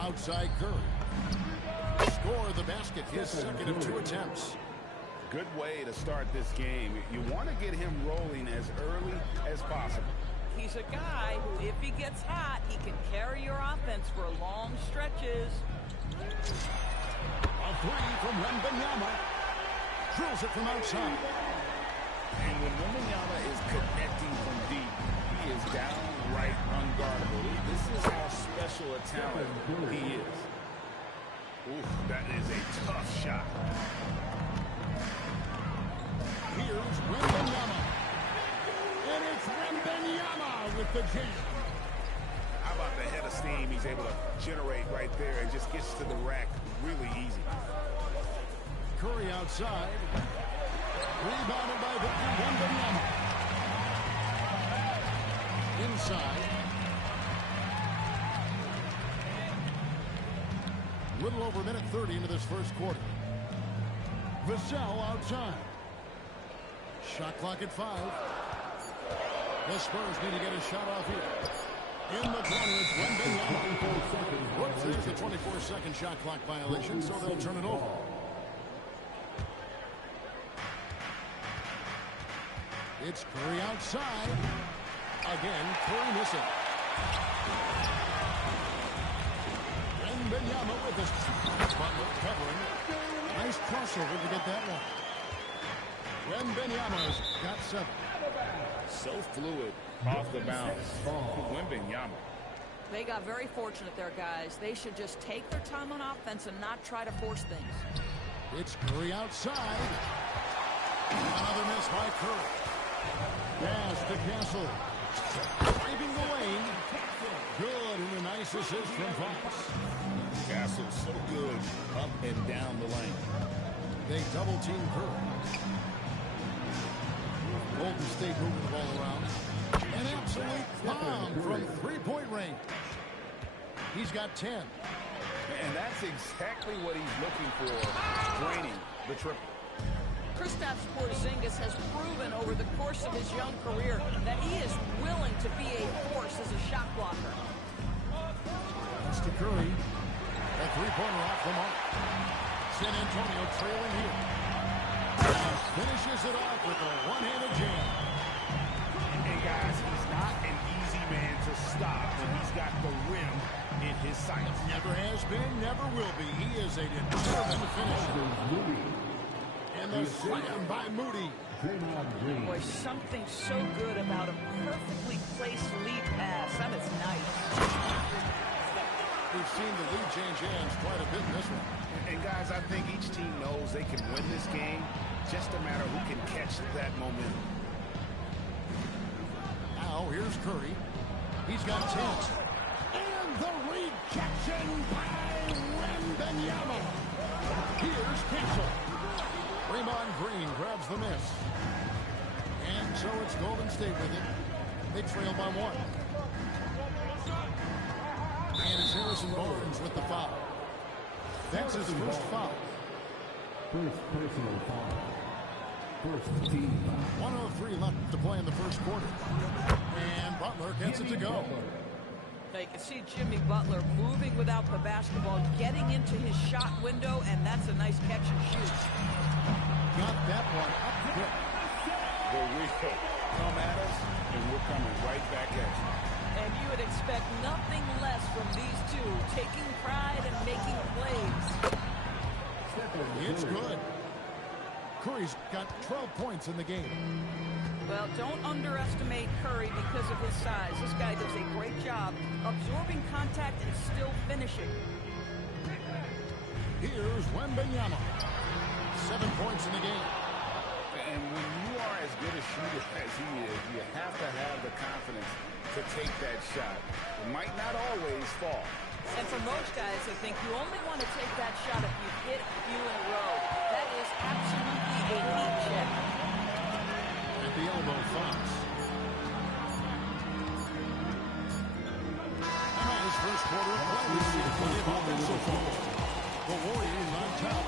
Outside Curry. Score the basket, his second of 2 attempts. Good way to start this game. You want to get him rolling as early as possible. He's a guy who, if he gets hot, he can carry your offense for long stretches. A three from Wembanyama. Drills it from outside. And when Wembanyama is connecting from deep, he is downright unguardable. This is how special a talent he is. Ooh, that is a tough shot. Here's Wembanyama. And it's Wembanyama with the jam. How about the head of steam he's able to generate right there and just gets to the rack really easy. Curry outside. Rebounded by Victor Wembanyama. Inside. Little over a minute 30 into this first quarter. Vassell outside. Shot clock at 5. The Spurs need to get a shot off here. In the corner, it's Wembanyama. Whoops, there's a 24-second shot clock violation, so they'll turn it over. It's Curry outside. Again, Curry missing. Wembanyama with his Butler covering. Nice crossover to get that one. Wembanyama's got 7. So fluid off the bounce. Wembanyama. They got very fortunate there, guys. They should just take their time on offense and not try to force things. It's Curry outside. Another miss by Curry. Pass to Castle. Driving the lane. Good, and a nice assist from Fox. Castle so good up and down the lane. They double team Curry. Golden State moving the ball around. An absolute bomb from three-point range. He's got 10. And that's exactly what he's looking for, draining the triple. Kristaps Porzingis has proven over the course of his young career that he is willing to be a force as a shot blocker. That's to Curry. A three-pointer off the mark. San Antonio trailing here. Finishes it off with a one-handed jam. And guys, he's not an easy man to stop when he's got the rim in his sights. Never has been, never will be. He is a determined finisher. And the slam by Moody. Boy, something so good about a perfectly placed lead pass. That is nice. We've seen the lead change hands quite a bit in this one. And guys, I think each team knows they can win this game. Just a matter who can catch that momentum. Now, here's Curry. He's got 10. And the rejection by Wembanyama. Here's Castle. Draymond Green grabs the miss. And so it's Golden State with it. They trail by 1. And it's Harrison Barnes with the foul. That's his first foul. First personal foul. First team foul. 1:03 left to play in the first quarter. And Butler gets it to go. You can see Jimmy Butler moving without the basketball, getting into his shot window, and that's a nice catch and shoot. Got that one up quick. But we come at us, and we're coming right back at you. And you would expect nothing less from these two, taking pride and making plays. It's good. Curry's got 12 points in the game. Well, don't underestimate Curry because of his size. This guy does a great job absorbing contact and still finishing. Here's Wembanyama. 7 points in the game. And when you are as good a shooter as he is, you have to have the confidence to take that shot. It might not always fall. And for most guys, I think you only want to take that shot if you hit a few in a row. That is absolutely a heat check. At the elbow, Fox. And on his first quarter of play, we see plenty of offense so far. The Warriors on top.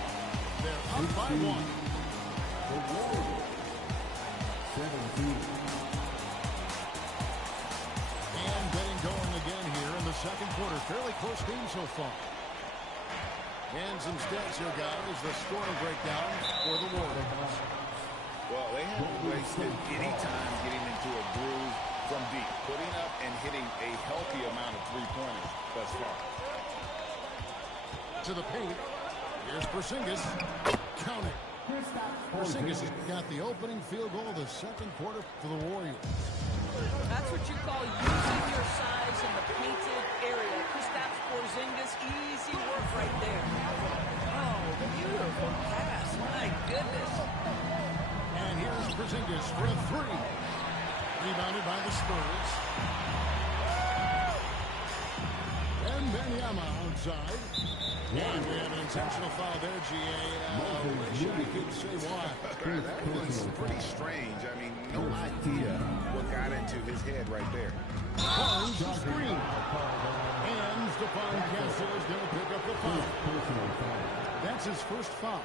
They're up by 1. The Warriors. 17. And getting going again here in the second quarter. Fairly close game so far. And some stats here, guys. The scoring breakdown for the Warriors. Well, they haven't wasted any time getting into a groove from deep. Putting to the paint. Here's Porzingis. Count it. Porzingis has got the opening field goal of the second quarter for the Warriors. That's what you call using your size in the painted area. Kristaps Porzingis, easy work right there. Oh, beautiful pass. My goodness. And here's Porzingis for a three. Rebounded by the Spurs. And Wembanyama outside. And we have an intentional foul there, GA. I wish I could say why. That was pretty strange. I mean, no idea what got into his head right there. Barnes the screen. And Stephon Castle is going to pick up the foul. That's his first foul.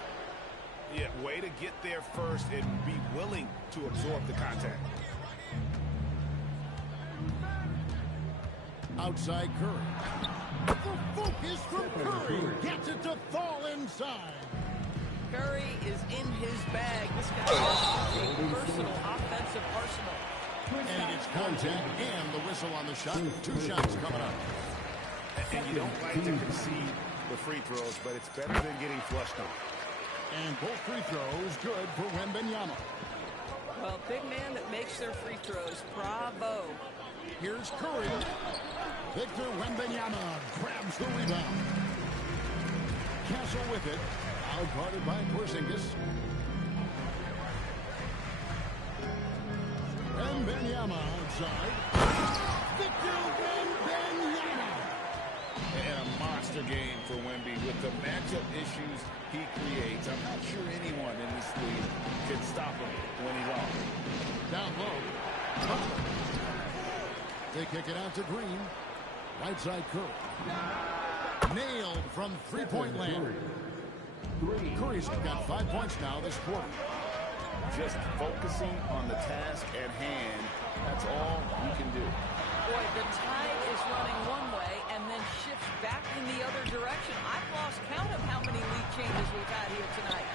Yeah, way to get there first and be willing to absorb the contact. Outside Curry. The focus from Curry. Gets it to fall inside. Curry is in his bag. This guy has a versatile offensive arsenal. And it's contact and the whistle on the shot. 2 shots coming up. And you don't like to concede the free throws, but it's better than getting flushed on. And both free throws good for Wembanyama. Well, big man that makes their free throws. Bravo. Here's Curry. Victor Wembanyama grabs the rebound. Castle with it. Out guarded by Porzingis. Wembanyama outside. Victor Wembanyama. And a monster game for Wemby with the matchup issues he creates. I'm not sure anyone in this league can stop him when he's on. Down low. They kick it out to Green. Right side Curry. Nailed from three-point land. Curry's got 5 points now this quarter. Just focusing on the task at hand. That's all you can do. Boy, the tide is running one way and then shifts back in the other direction. I've lost count of how many lead changes we've had here tonight.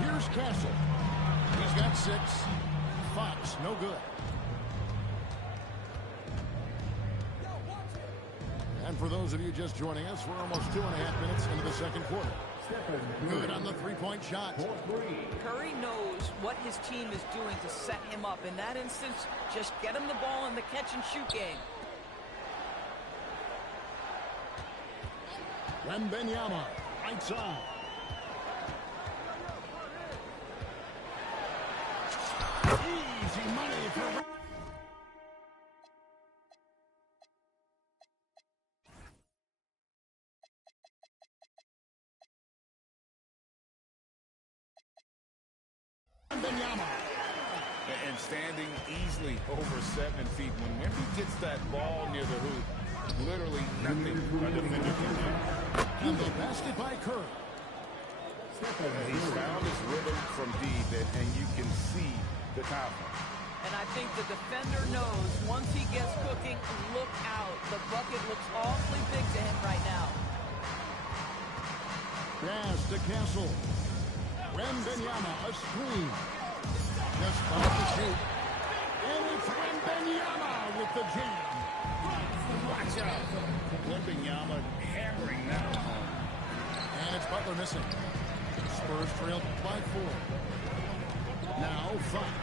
Here's Castle. He's got 6. Fox, no good. And for those of you just joining us, we're almost 2.5 minutes into the second quarter. Good on the three-point shot. Curry knows what his team is doing to set him up. In that instance, just get him the ball in the catch-and-shoot game. Wembanyama, right side. Easy money for... And standing easily over 7 feet. When Wemby gets that ball near the hoop, literally nothing a defender can do. And the basket by Curry. He's found his rhythm from deep, and you can see the confidence. And I think the defender knows once he gets cooking, look out. The bucket looks awfully big to him right now. Pass to Castle. Wembanyama, a screen. Just off the shoot. And it's Wembanyama with the jam. Watch out. Wembanyama hammering that one home. And it's Butler missing. Spurs trailed by 4. Now Fox.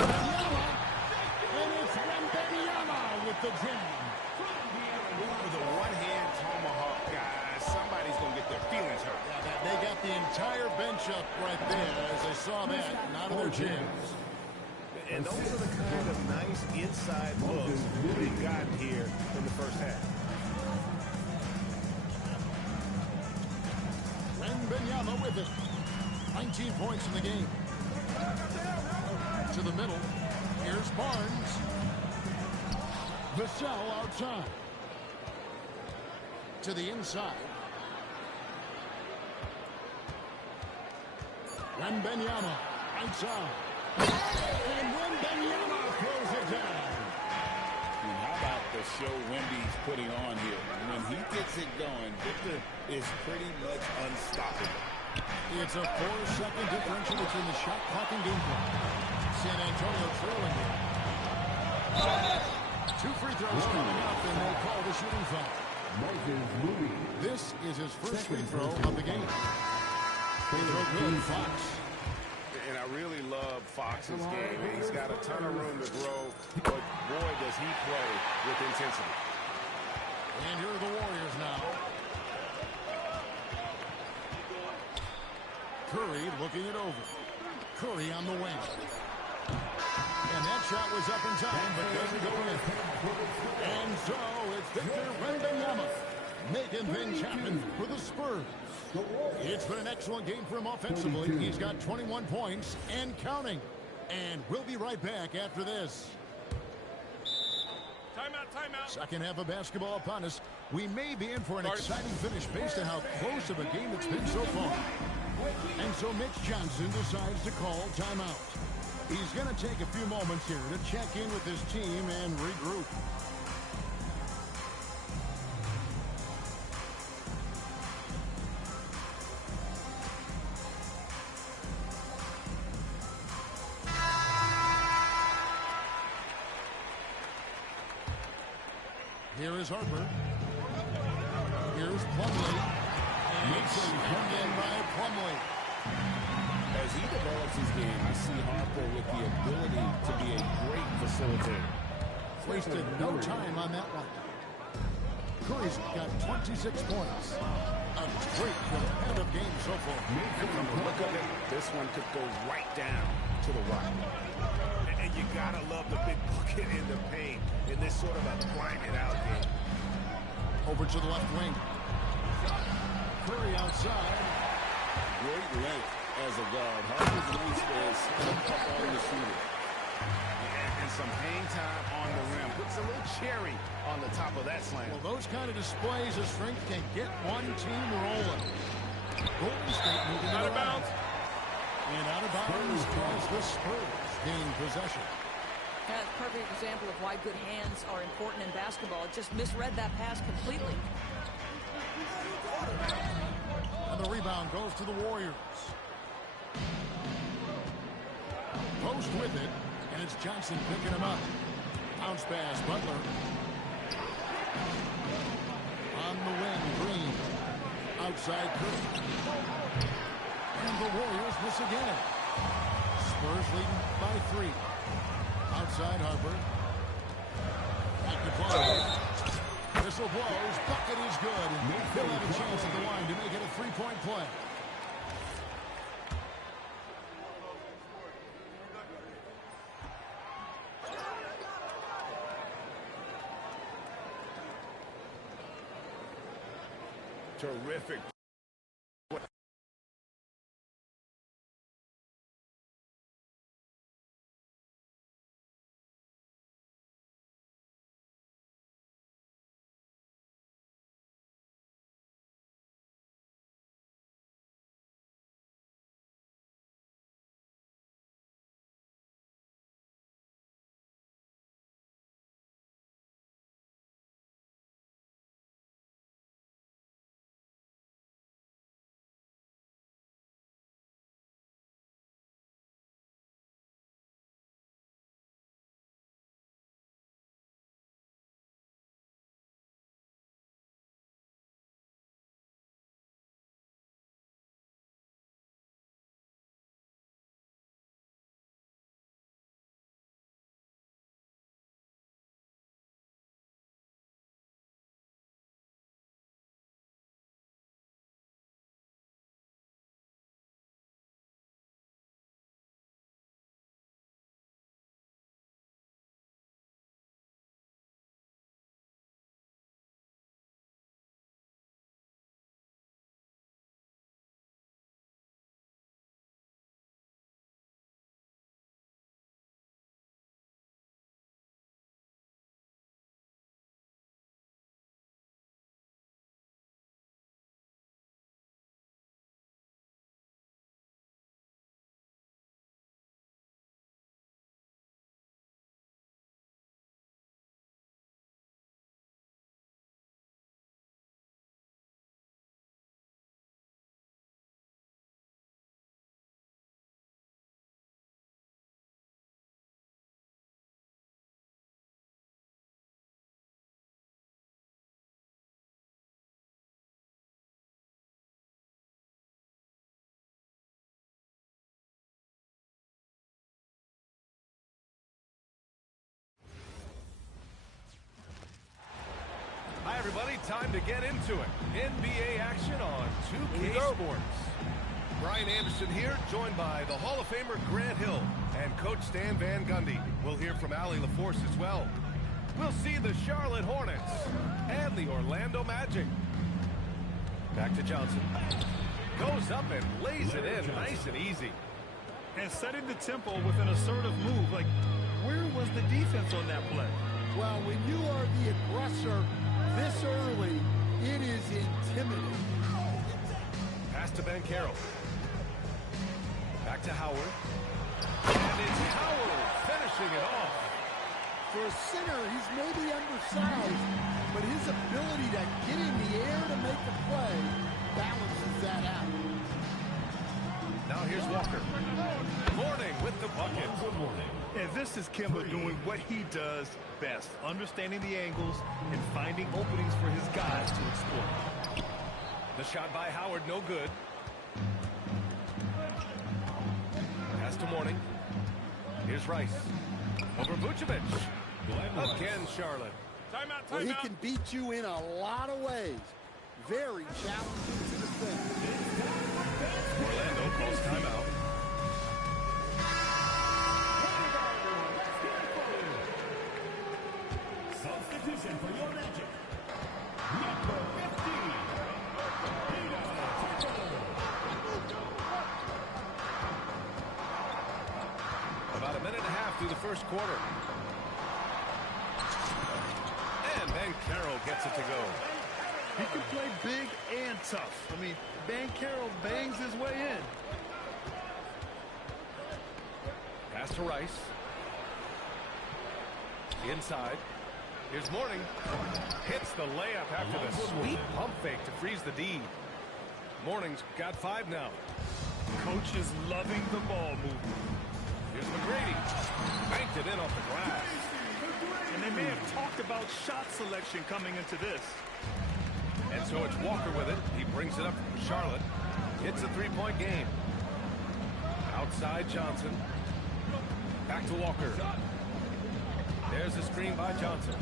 Wembanyama. And it's Wembanyama with the jam. With a one-hand tomahawk, guys, somebody's going to get their feelings hurt. They got the entire bench up right there as they saw that, and out of their jams. And those are the kind of nice inside looks we've gotten here in the first half. Wembanyama with it. 19 points in the game. To the middle. Here's Barnes. Vassell outside. To the inside. Wembanyama outside. And Wembanyama throws it down. And how about the show Wemby's putting on here? When he gets it going, Victor is pretty much unstoppable. It's a 4-second differential between the shot clock and game clock. San Antonio trailing here. Two free throws coming up, and they call the shooting foul. This is his first free throw of the game. Free throw good, Fox. And I really love Fox's game. He's got a ton of room to grow, but boy, does he play with intensity. And here are the Warriors now. Curry looking it over. Curry on the wing. And that shot was up in time, but doesn't go in. And so it's Victor Wembanyama making things happen for the Spurs. It's been an excellent game for him offensively. He's got 21 points and counting. And we'll be right back after this. Timeout. Second half of basketball upon us. We may be in for an exciting finish based on how close of a game it's been so far. And so Mitch Johnson decides to call timeout. He's going to take a few moments here to check in with his team and regroup. Here is Harper. Here's Plumlee. And it's in by Plumlee. As he develops his game, I see Harper with the ability to be a great facilitator. Wasted no time on that one. Curry's got 26 points. A great competitive game so far. And from the look of it, this one could go right down to the wire. And you gotta love the big bucket in the paint in this sort of a grinded out game. Over to the left wing. Curry outside. Great length as a guard. Harper's wingspan is up on the shooter. And some hang time on the rim. Puts a little cherry on the top of that slam. Well, those kind of displays of strength can get one team rolling. Golden State moving Out of around. bounds. And out of bounds as the Spurs gain possession. That's a perfect example of why good hands are important in basketball. It just misread that pass completely. And the rebound goes to the Warriors. Post with it, and it's Johnson picking him up. Bounce pass, Butler. On the wing, Green. Outside Curry. And the Warriors miss again. Spurs leading by 3. Outside Harper. Back to Paul. Whistle blows. Bucket is good. And they'll have a chance at the line to make it a 3-point play. Terrific to get into it. NBA action on 2K Sports. Brian Anderson here, joined by the Hall of Famer Grant Hill and Coach Stan Van Gundy. We'll hear from Allie LaForce as well. We'll see the Charlotte Hornets and the Orlando Magic. Back to Johnson. Goes up and lays it in nice and easy. And setting the tempo with an assertive move. Like, where was the defense on that play? Well, when you are the aggressor this early, it is intimidating. Pass to Ben Carroll. Back to Howard. And it's Howard finishing it off. For a center, he's maybe undersized, but his ability to get in the air to make the play balances that out. Now here's Walker. Mourning with the bucket. And this is Kemba doing what he does best, understanding the angles and finding openings for his guys to exploit. The shot by Howard, no good. Pass to Mourning. Here's Rice. Over Vucevic. Again, Charlotte. Timeout, Well, he timeout. can beat you in a lot of ways. Very challenging to defend. Orlando calls timeout. Substitution for your Magic. Number 15. About a minute and a half through the first quarter. And Ben Carroll gets it to go. He can play big and tough. I mean, Ben Carroll bangs his way in. Pass to Rice. Inside. Here's Mourning. Hits the layup after the sweet pump fake to freeze the D. Mourning's got 5 now. Coach is loving the ball movement. Here's McGrady. Banked it in off the glass. And they may have talked about shot selection coming into this. And so it's Walker with it. He brings it up for Charlotte. It's a 3-point game. Outside Johnson. Back to Walker. There's the screen by Johnson.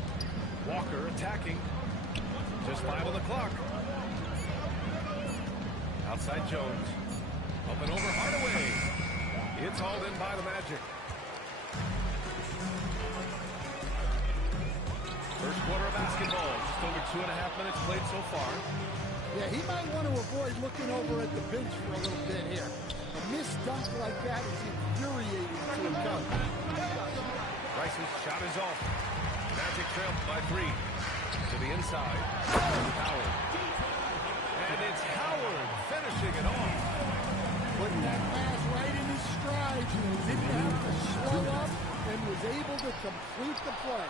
Walker attacking. Just 5 on the clock. Outside Jones. Up and over Hardaway. It's hauled in by the Magic. First quarter of basketball. Just over 2.5 minutes played so far. Yeah, he might want to avoid looking over at the bench for a little bit here. A missed dunk like that is infuriating to a coach. Rice's shot is off. Magic trail by 3. To the inside. Howard. And it's Howard finishing it off. Putting that pass right in his stride. Didn't have to slow up and was able to complete the play.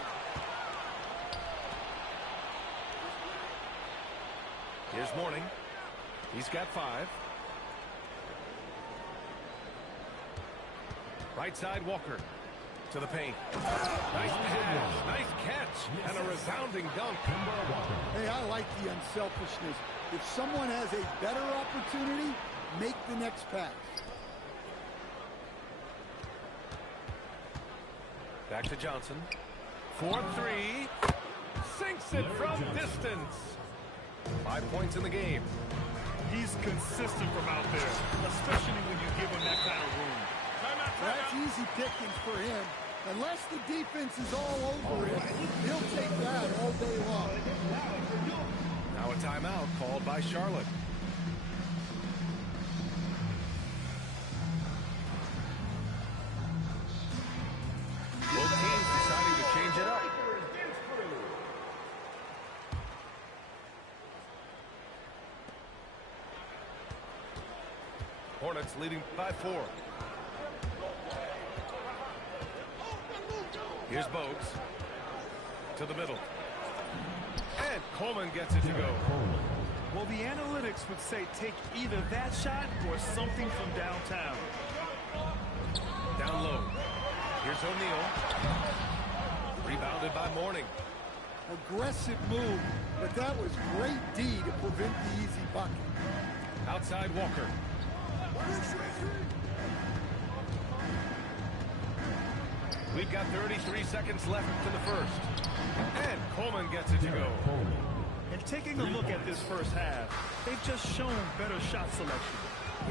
Here's Mourning. He's got 5. Right side Walker. To the paint. Nice pass. Nice catch. And a resounding dunk. Hey, I like the unselfishness. If someone has a better opportunity, make the next pass. Back to Johnson. 4-3. Sinks it from distance. 5 points in the game. He's consistent from out there, especially when you give him that kind of room. That's easy pickings for him. Unless the defense is all over him, he'll take that all day long. Now a timeout called by Charlotte. Both teams deciding to change it up. Hornets leading by 4. Here's Bogues. To the middle. And Coleman gets it to go. Well, the analytics would say take either that shot or something from downtown. Down low. Here's O'Neal. Rebounded by Mourning. Aggressive move, but that was great D to prevent the easy bucket. Outside Walker. We've got 33 seconds left to the first. And Coleman gets it to go. And taking a look at this first half, they've just shown better shot selection.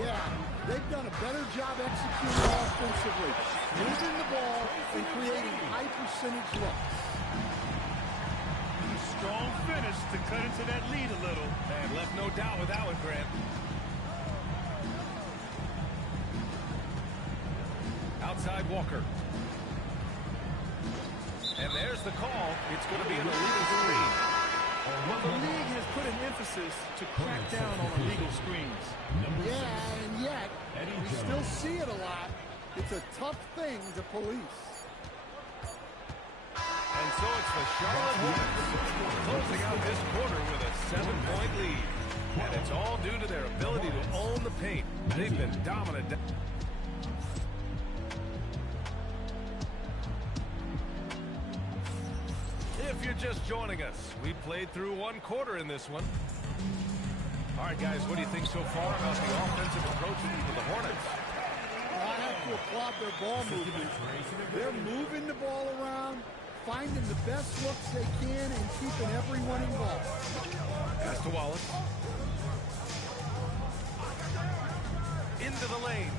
Yeah, they've done a better job executing offensively, moving the ball and creating high percentage looks. Strong finish to cut into that lead a little. And left no doubt with that one, Grant. Outside Walker. And there's the call. It's going to be an illegal screen. Well, the league has put an emphasis to crack down on illegal screens. Yeah, and yet, we still see it a lot. It's a tough thing to police. And so it's the Charlotte Hornets closing out this quarter with a 7-point lead. And it's all due to their ability to own the paint. They've been dominant. If you're just joining us, we played through one quarter in this one. All right, guys, what do you think so far about the offensive approach for the Hornets? I have to applaud their ball movement. They're moving the ball around, finding the best looks they can, and keeping everyone involved. Pass to Wallace. Into the lane.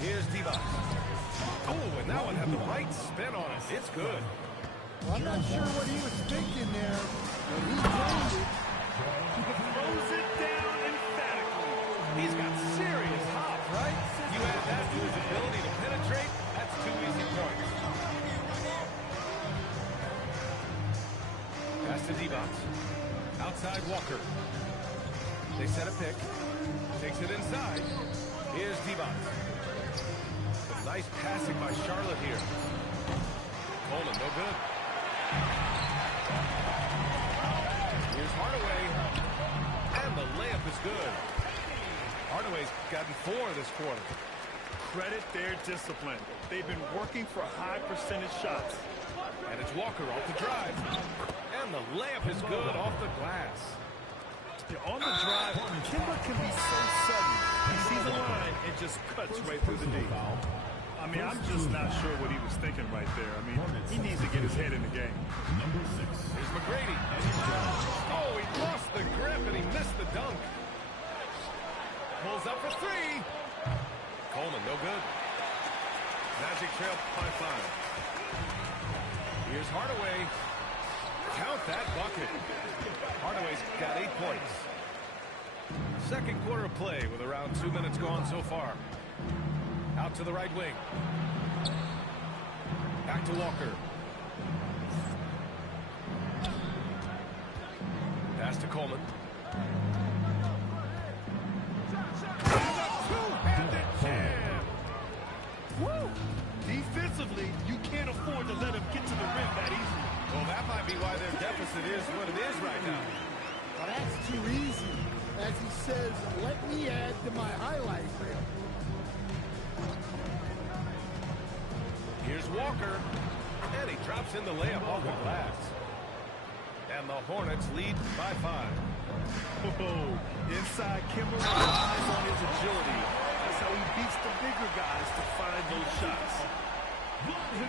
Here's Divac. Oh, and that one had the right spin on it. It's good. Well, I'm not sure what he was thinking there, but he drained it. Throws it down emphatically. He's got serious hop, right? You add that to his ability to penetrate, that's 2 easy points. Pass to Divac. Outside Walker. They set a pick. Takes it inside. Here's Divac. Some nice passing by Charlotte here. Coleman, no good. Here's Hardaway. And the layup is good. Hardaway's gotten 4 this quarter. Credit their discipline. They've been working for high percentage shots. And it's Walker off the drive. And the layup is good off the glass. Yeah, on the drive, Kemba can be so sudden. He sees a line and just cuts right through the D. I mean, I'm just not sure what he was thinking right there. I mean, he needs to get his head in the game. Here's McGrady. Oh, he lost the grip and he missed the dunk. Pulls up for 3. Coleman, no good. Magic trail by 5. Here's Hardaway. Count that bucket. Hardaway's got 8 points. Second quarter of play with around 2 minutes gone so far. Out to the right wing. Back to Walker. Pass to Coleman. Two-handed jam. Woo! Defensively, you can't afford to let him get to the rim that easily. Well, that might be why their deficit is what it is right now. Well, that's too easy. As he says, let me add to my highlight reel. Here's Walker. And he drops in the layup off the glass. And the Hornets lead by 5. Oh, inside Kemba relies on his agility. That's how he beats the bigger guys to find those shots.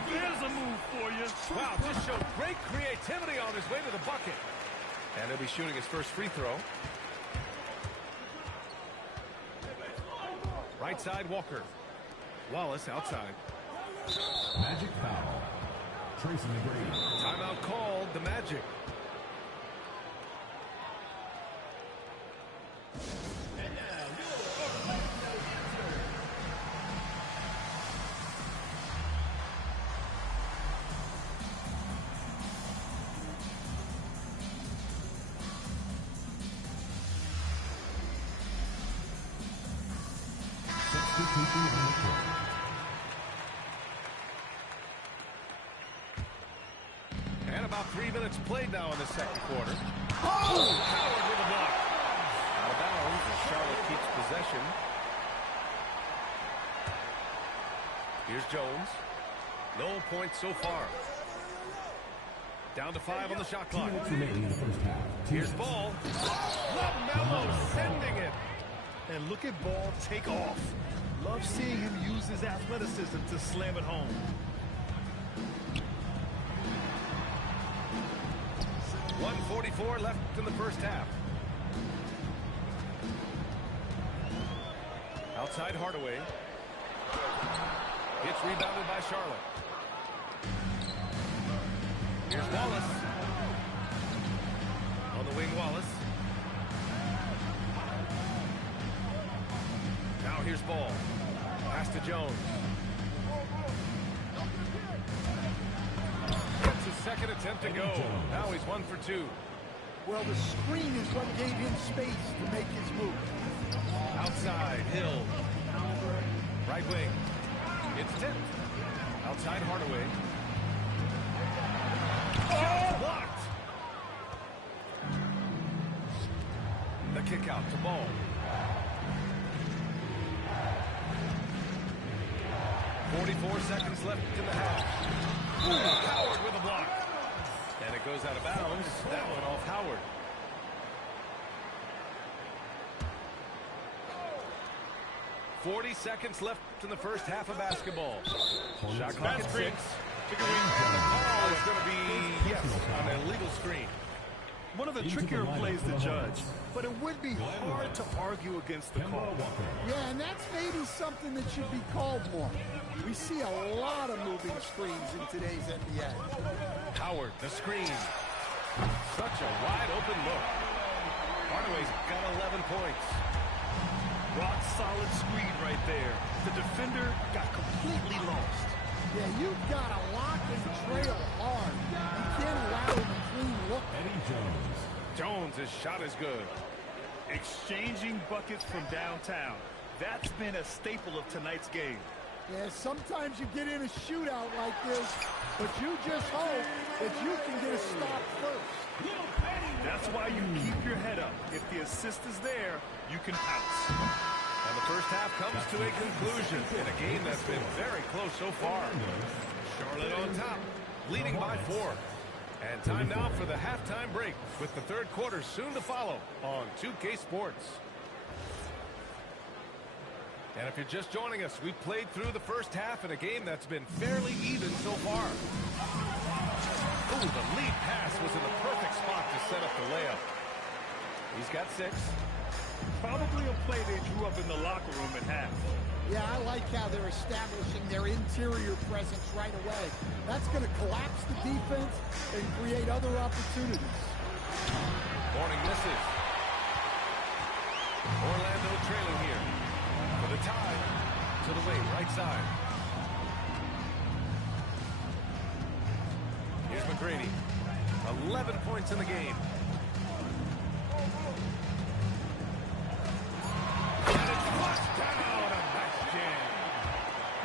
There's a move for you. Wow, just showed great creativity on his way to the bucket. And he'll be shooting his first free throw. Right side, Walker. Wallace outside. Magic foul. Tracy McGrady. Timeout called, the Magic. And about 3 minutes played now in the second quarter. Oh! Howard with a block. Out of bounds as Charlotte keeps possession. Here's Jones. No points so far. Down to 5 on the shot clock. Here's Ball. LaMelo sending it. And look at Ball take off. Love seeing him use his athleticism to slam it home. 1:44 left in the first half. Outside Hardaway. It's rebounded by Charlotte. Here's Wallace. On the wing, Wallace. Now here's Ball. Pass to Jones. Gets his second attempt to go. Now he's 1 for 2. Well, the screen is what gave him space to make his move. Outside, Hill. Right wing. It's tipped. Outside Hardaway. Shot blocked. The kick out to Ball. 44 seconds left in the half. Howard with a block. And it goes out of bounds. That one off Howard. .40 seconds left in the first half of basketball. Shot clock at 6. And the call is going to be, yes, on an illegal screen. One of the trickier plays to judge, but it would be hard to argue against the call. Yeah, and that's maybe something that should be called more. We see a lot of moving screens in today's NBA. Howard, the screen. Such a wide open look. Hardaway's got 11 points. Rock solid screen right there. The defender got completely lost. Yeah, you've got to lock and trail hard. You can't allow him a clean look. Eddie Jones. Jones, his shot is good. Exchanging buckets from downtown. That's been a staple of tonight's game. Yeah, sometimes you get in a shootout like this, but you just hope that you can get a stop first. That's why you keep your head up. If the assist is there, you can pounce. And the first half comes to a conclusion in a game that's been very close so far. Charlotte on top, leading by 4. And time now for the halftime break, with the third quarter soon to follow on 2K Sports. And if you're just joining us, we've played through the first half in a game that's been fairly even so far. Ooh, the lead pass was in the perfect spot to set up the layup. He's got 6. Probably a play they drew up in the locker room at half. Yeah, I like how they're establishing their interior presence right away. That's going to collapse the defense and create other opportunities. Warning misses. Orlando trailing here. For the tie, to the wing, right side. Here's McGrady. 11 points in the game. And it's flushed down. A nice jam.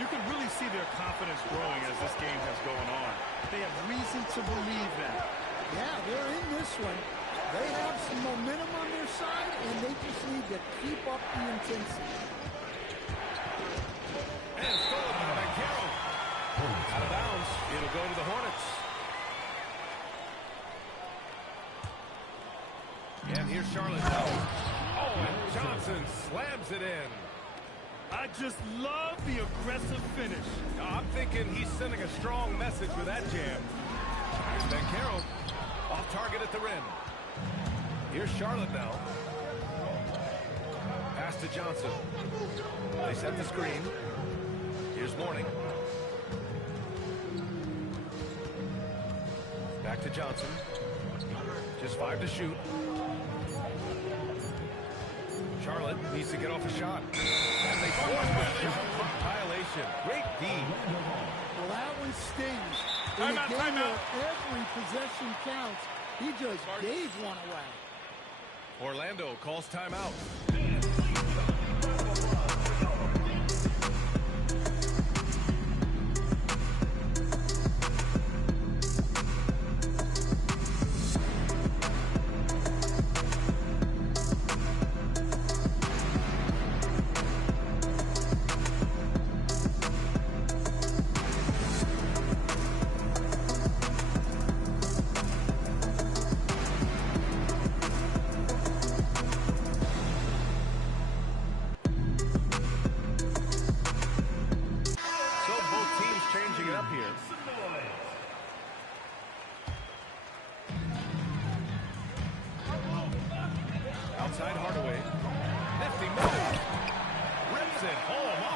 You can really see their confidence growing as this game has gone on. They have reason to believe that. Yeah, they're in this one. They have some momentum on their side, and they just need to keep up the intensity. And stolen by Banchero. Out of bounds. It'll go to the Hornets. And here's Charlotte. Oh, and Johnson slams it in. I just love the aggressive finish. I'm thinking he's sending a strong message with that jam. Here's Banchero. Off target at the rim. Here's Charlotte now. Pass to Johnson. They set the screen. Here's Mourning. Back to Johnson. Just 5 to shoot. Charlotte needs to get off a shot. And they force the shot clock violation. Great D. Well, that one stings. In Timeout, a game timeout. where every possession counts, he just gave one away. Orlando calls timeout.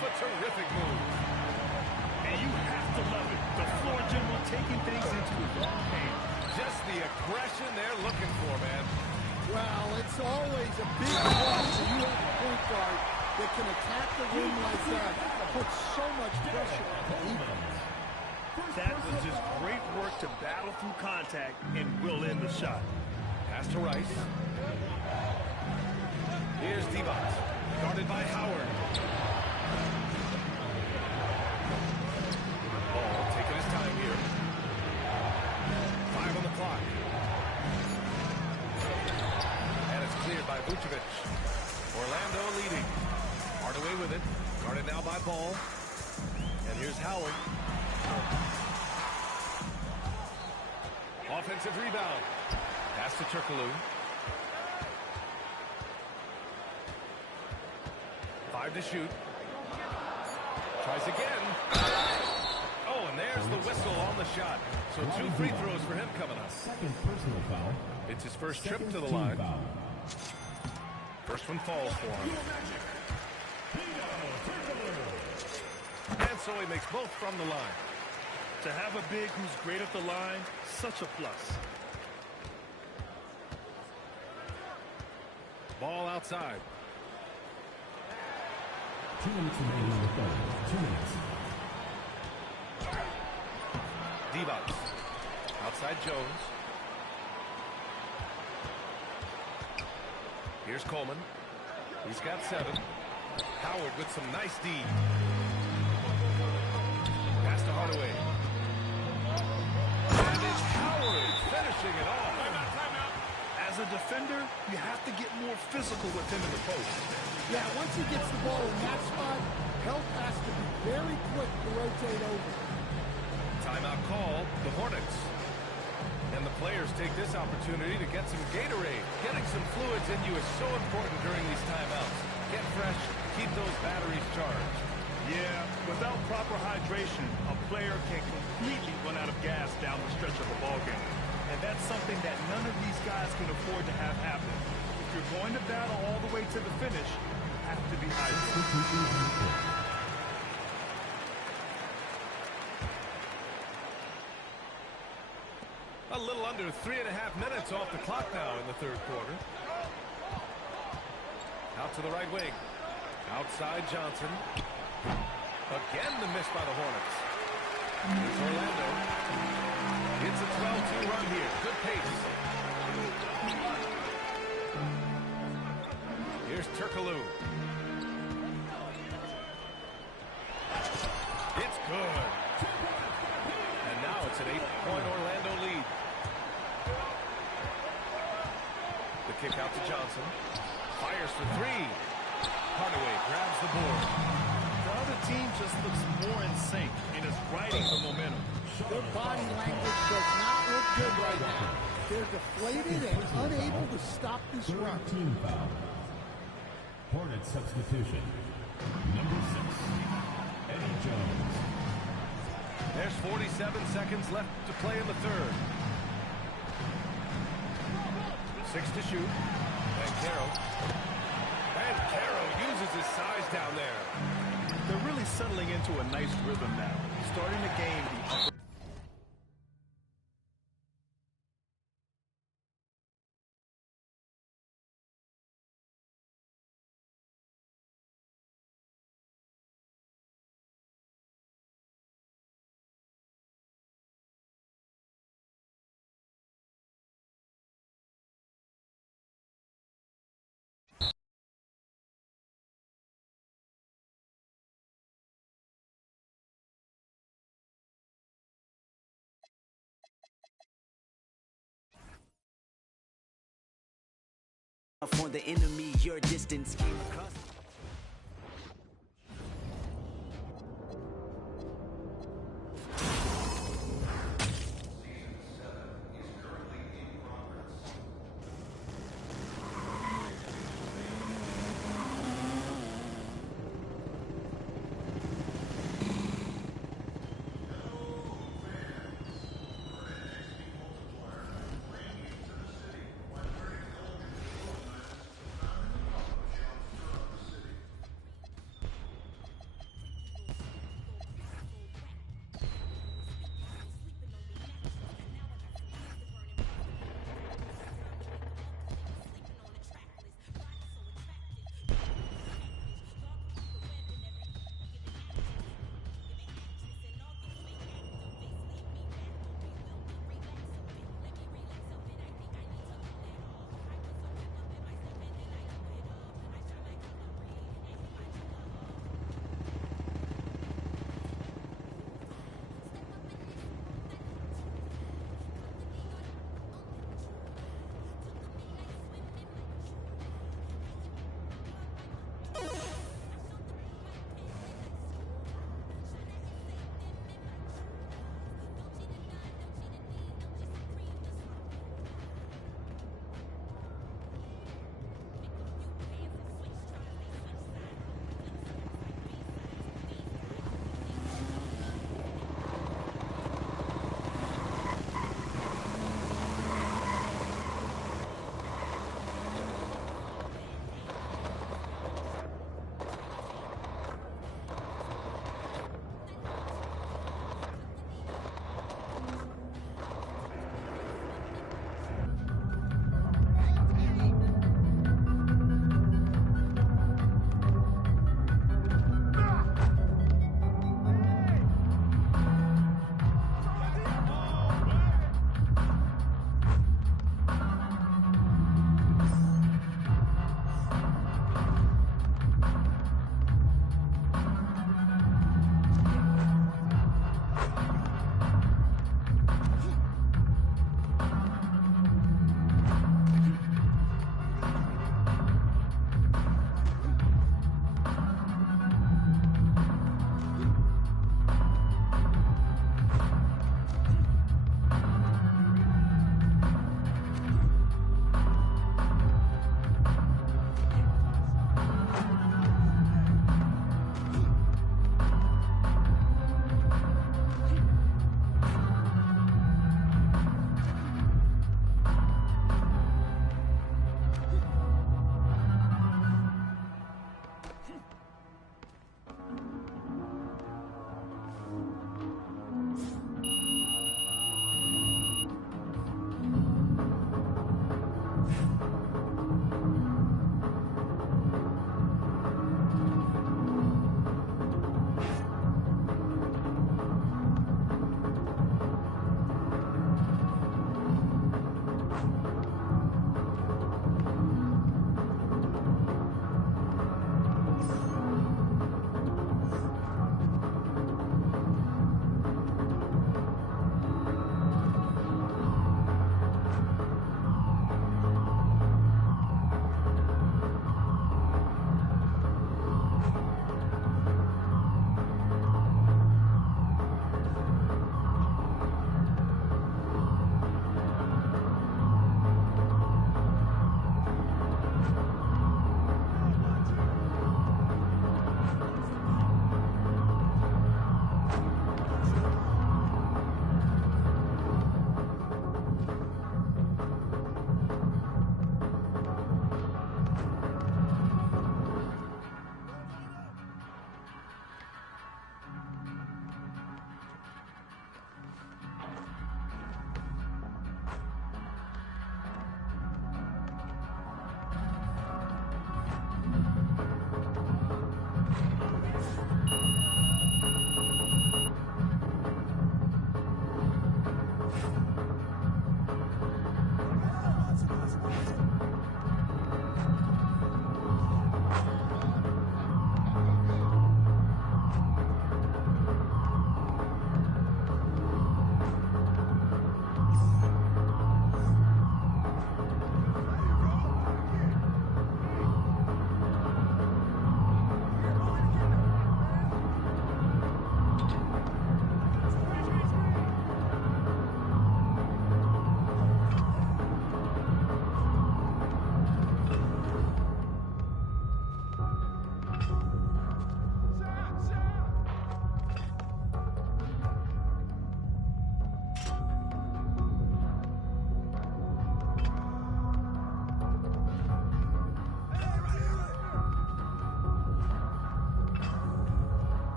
a terrific move. And you have to love it. The floor general taking things into his own hands. Just the aggression they're looking for, man. Well, it's always a big plus when you have a point guard that can attack the rim like that and put so much pressure on the defense. That was just great work to battle through contact and will end the shot. Pass to Rice. Here's Divac, guarded by Howard. Ball taking his time here. 5 on the clock. And it's cleared by Vucevic. Orlando leading. Hardaway with it. Guarded now by Ball. And here's Howard. Offensive rebound. Pass to Turkoglu. 5 to shoot. Tries again. Oh, and there's the whistle on the shot. So 2 free throws for him coming up. Second personal foul. It's his first trip Second to the team line. foul. First one falls for him. And so he makes both from the line. To have a big who's great at the line, such a plus. Ball outside. 2 minutes remaining in the third. 2 minutes. Divac. Outside Jones. Here's Coleman. He's got 7. Howard with some nice D. Pass to Hardaway. And it's Howard finishing it off. As a defender, you have to get more physical with him in the post. Yeah, once he gets the ball in that spot, help has to be very quick to rotate over. Timeout call, the Hornets. And the players take this opportunity to get some Gatorade. Getting some fluids in you is so important during these timeouts. Get fresh, keep those batteries charged. Yeah, without proper hydration, a player can completely run out of gas down the stretch of a ball game. And that's something that none of these guys can afford to have happen. If you're going to battle all the way to the finish, you have to be hydrated. A little under 3.5 minutes off the clock now in the third quarter. Out to the right wing. Outside Johnson. Again the miss by the Hornets. Here's Orlando. It's a 12-2 run here. Good pace. Here's Turkoglu. It's good. And now it's an 8-point Orlando lead. The kick out to Johnson. Fires for 3. Hardaway grabs the board. The other team just looks more in sync and is riding the momentum. Their body language does not look good right now. They're deflated and unable to stop this Third run. team foul. Hornet substitution. Number 6. Eddie Jones. There's 47 seconds left to play in the third. 6 to shoot. And Caro uses his size down there. They're really settling into a nice rhythm now, starting to gain the upper. For the enemy, your distance came across.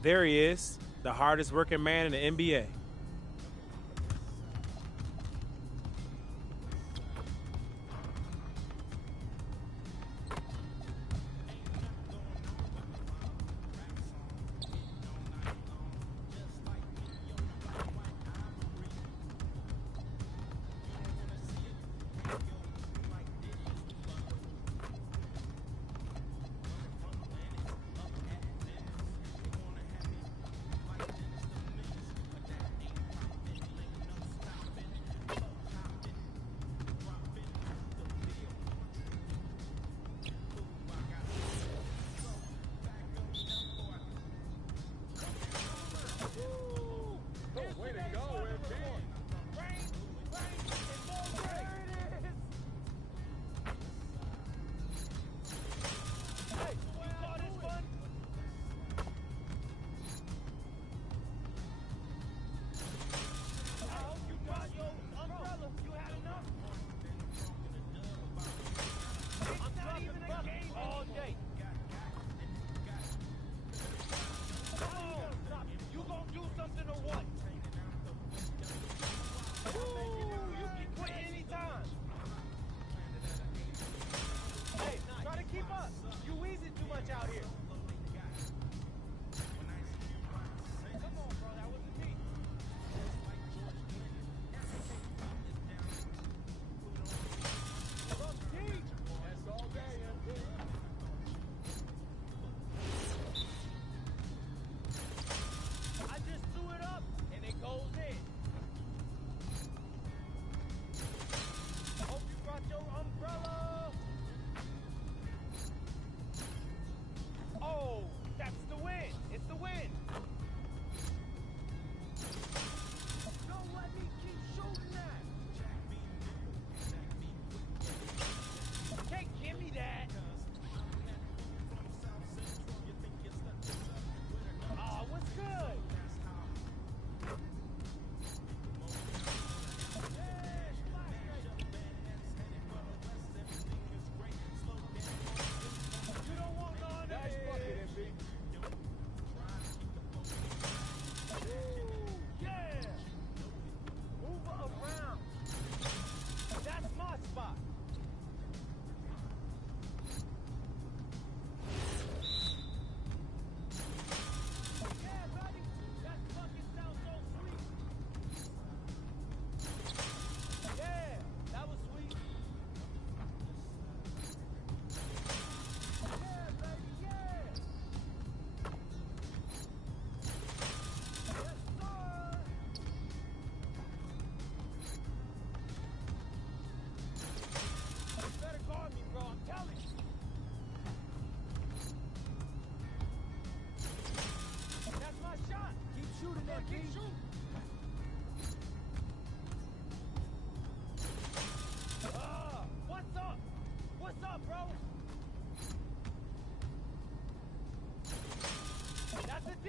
There he is, the hardest working man in the NBA.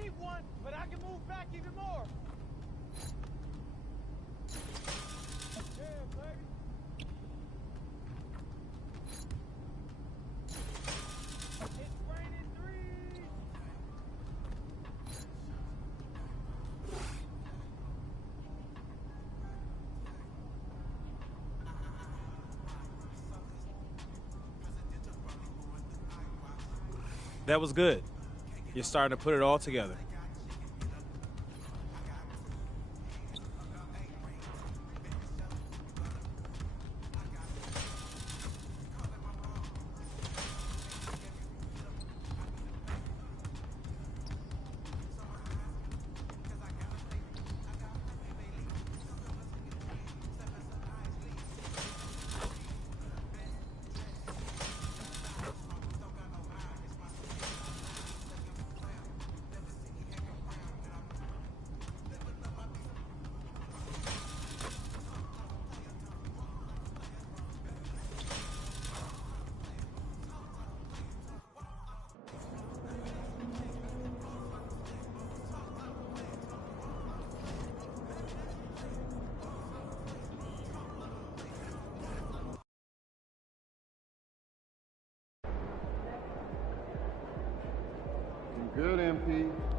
keep one, but I can move back even more. Yeah, baby. It's raining threes. That was good. You're starting to put it all together. Good, MP.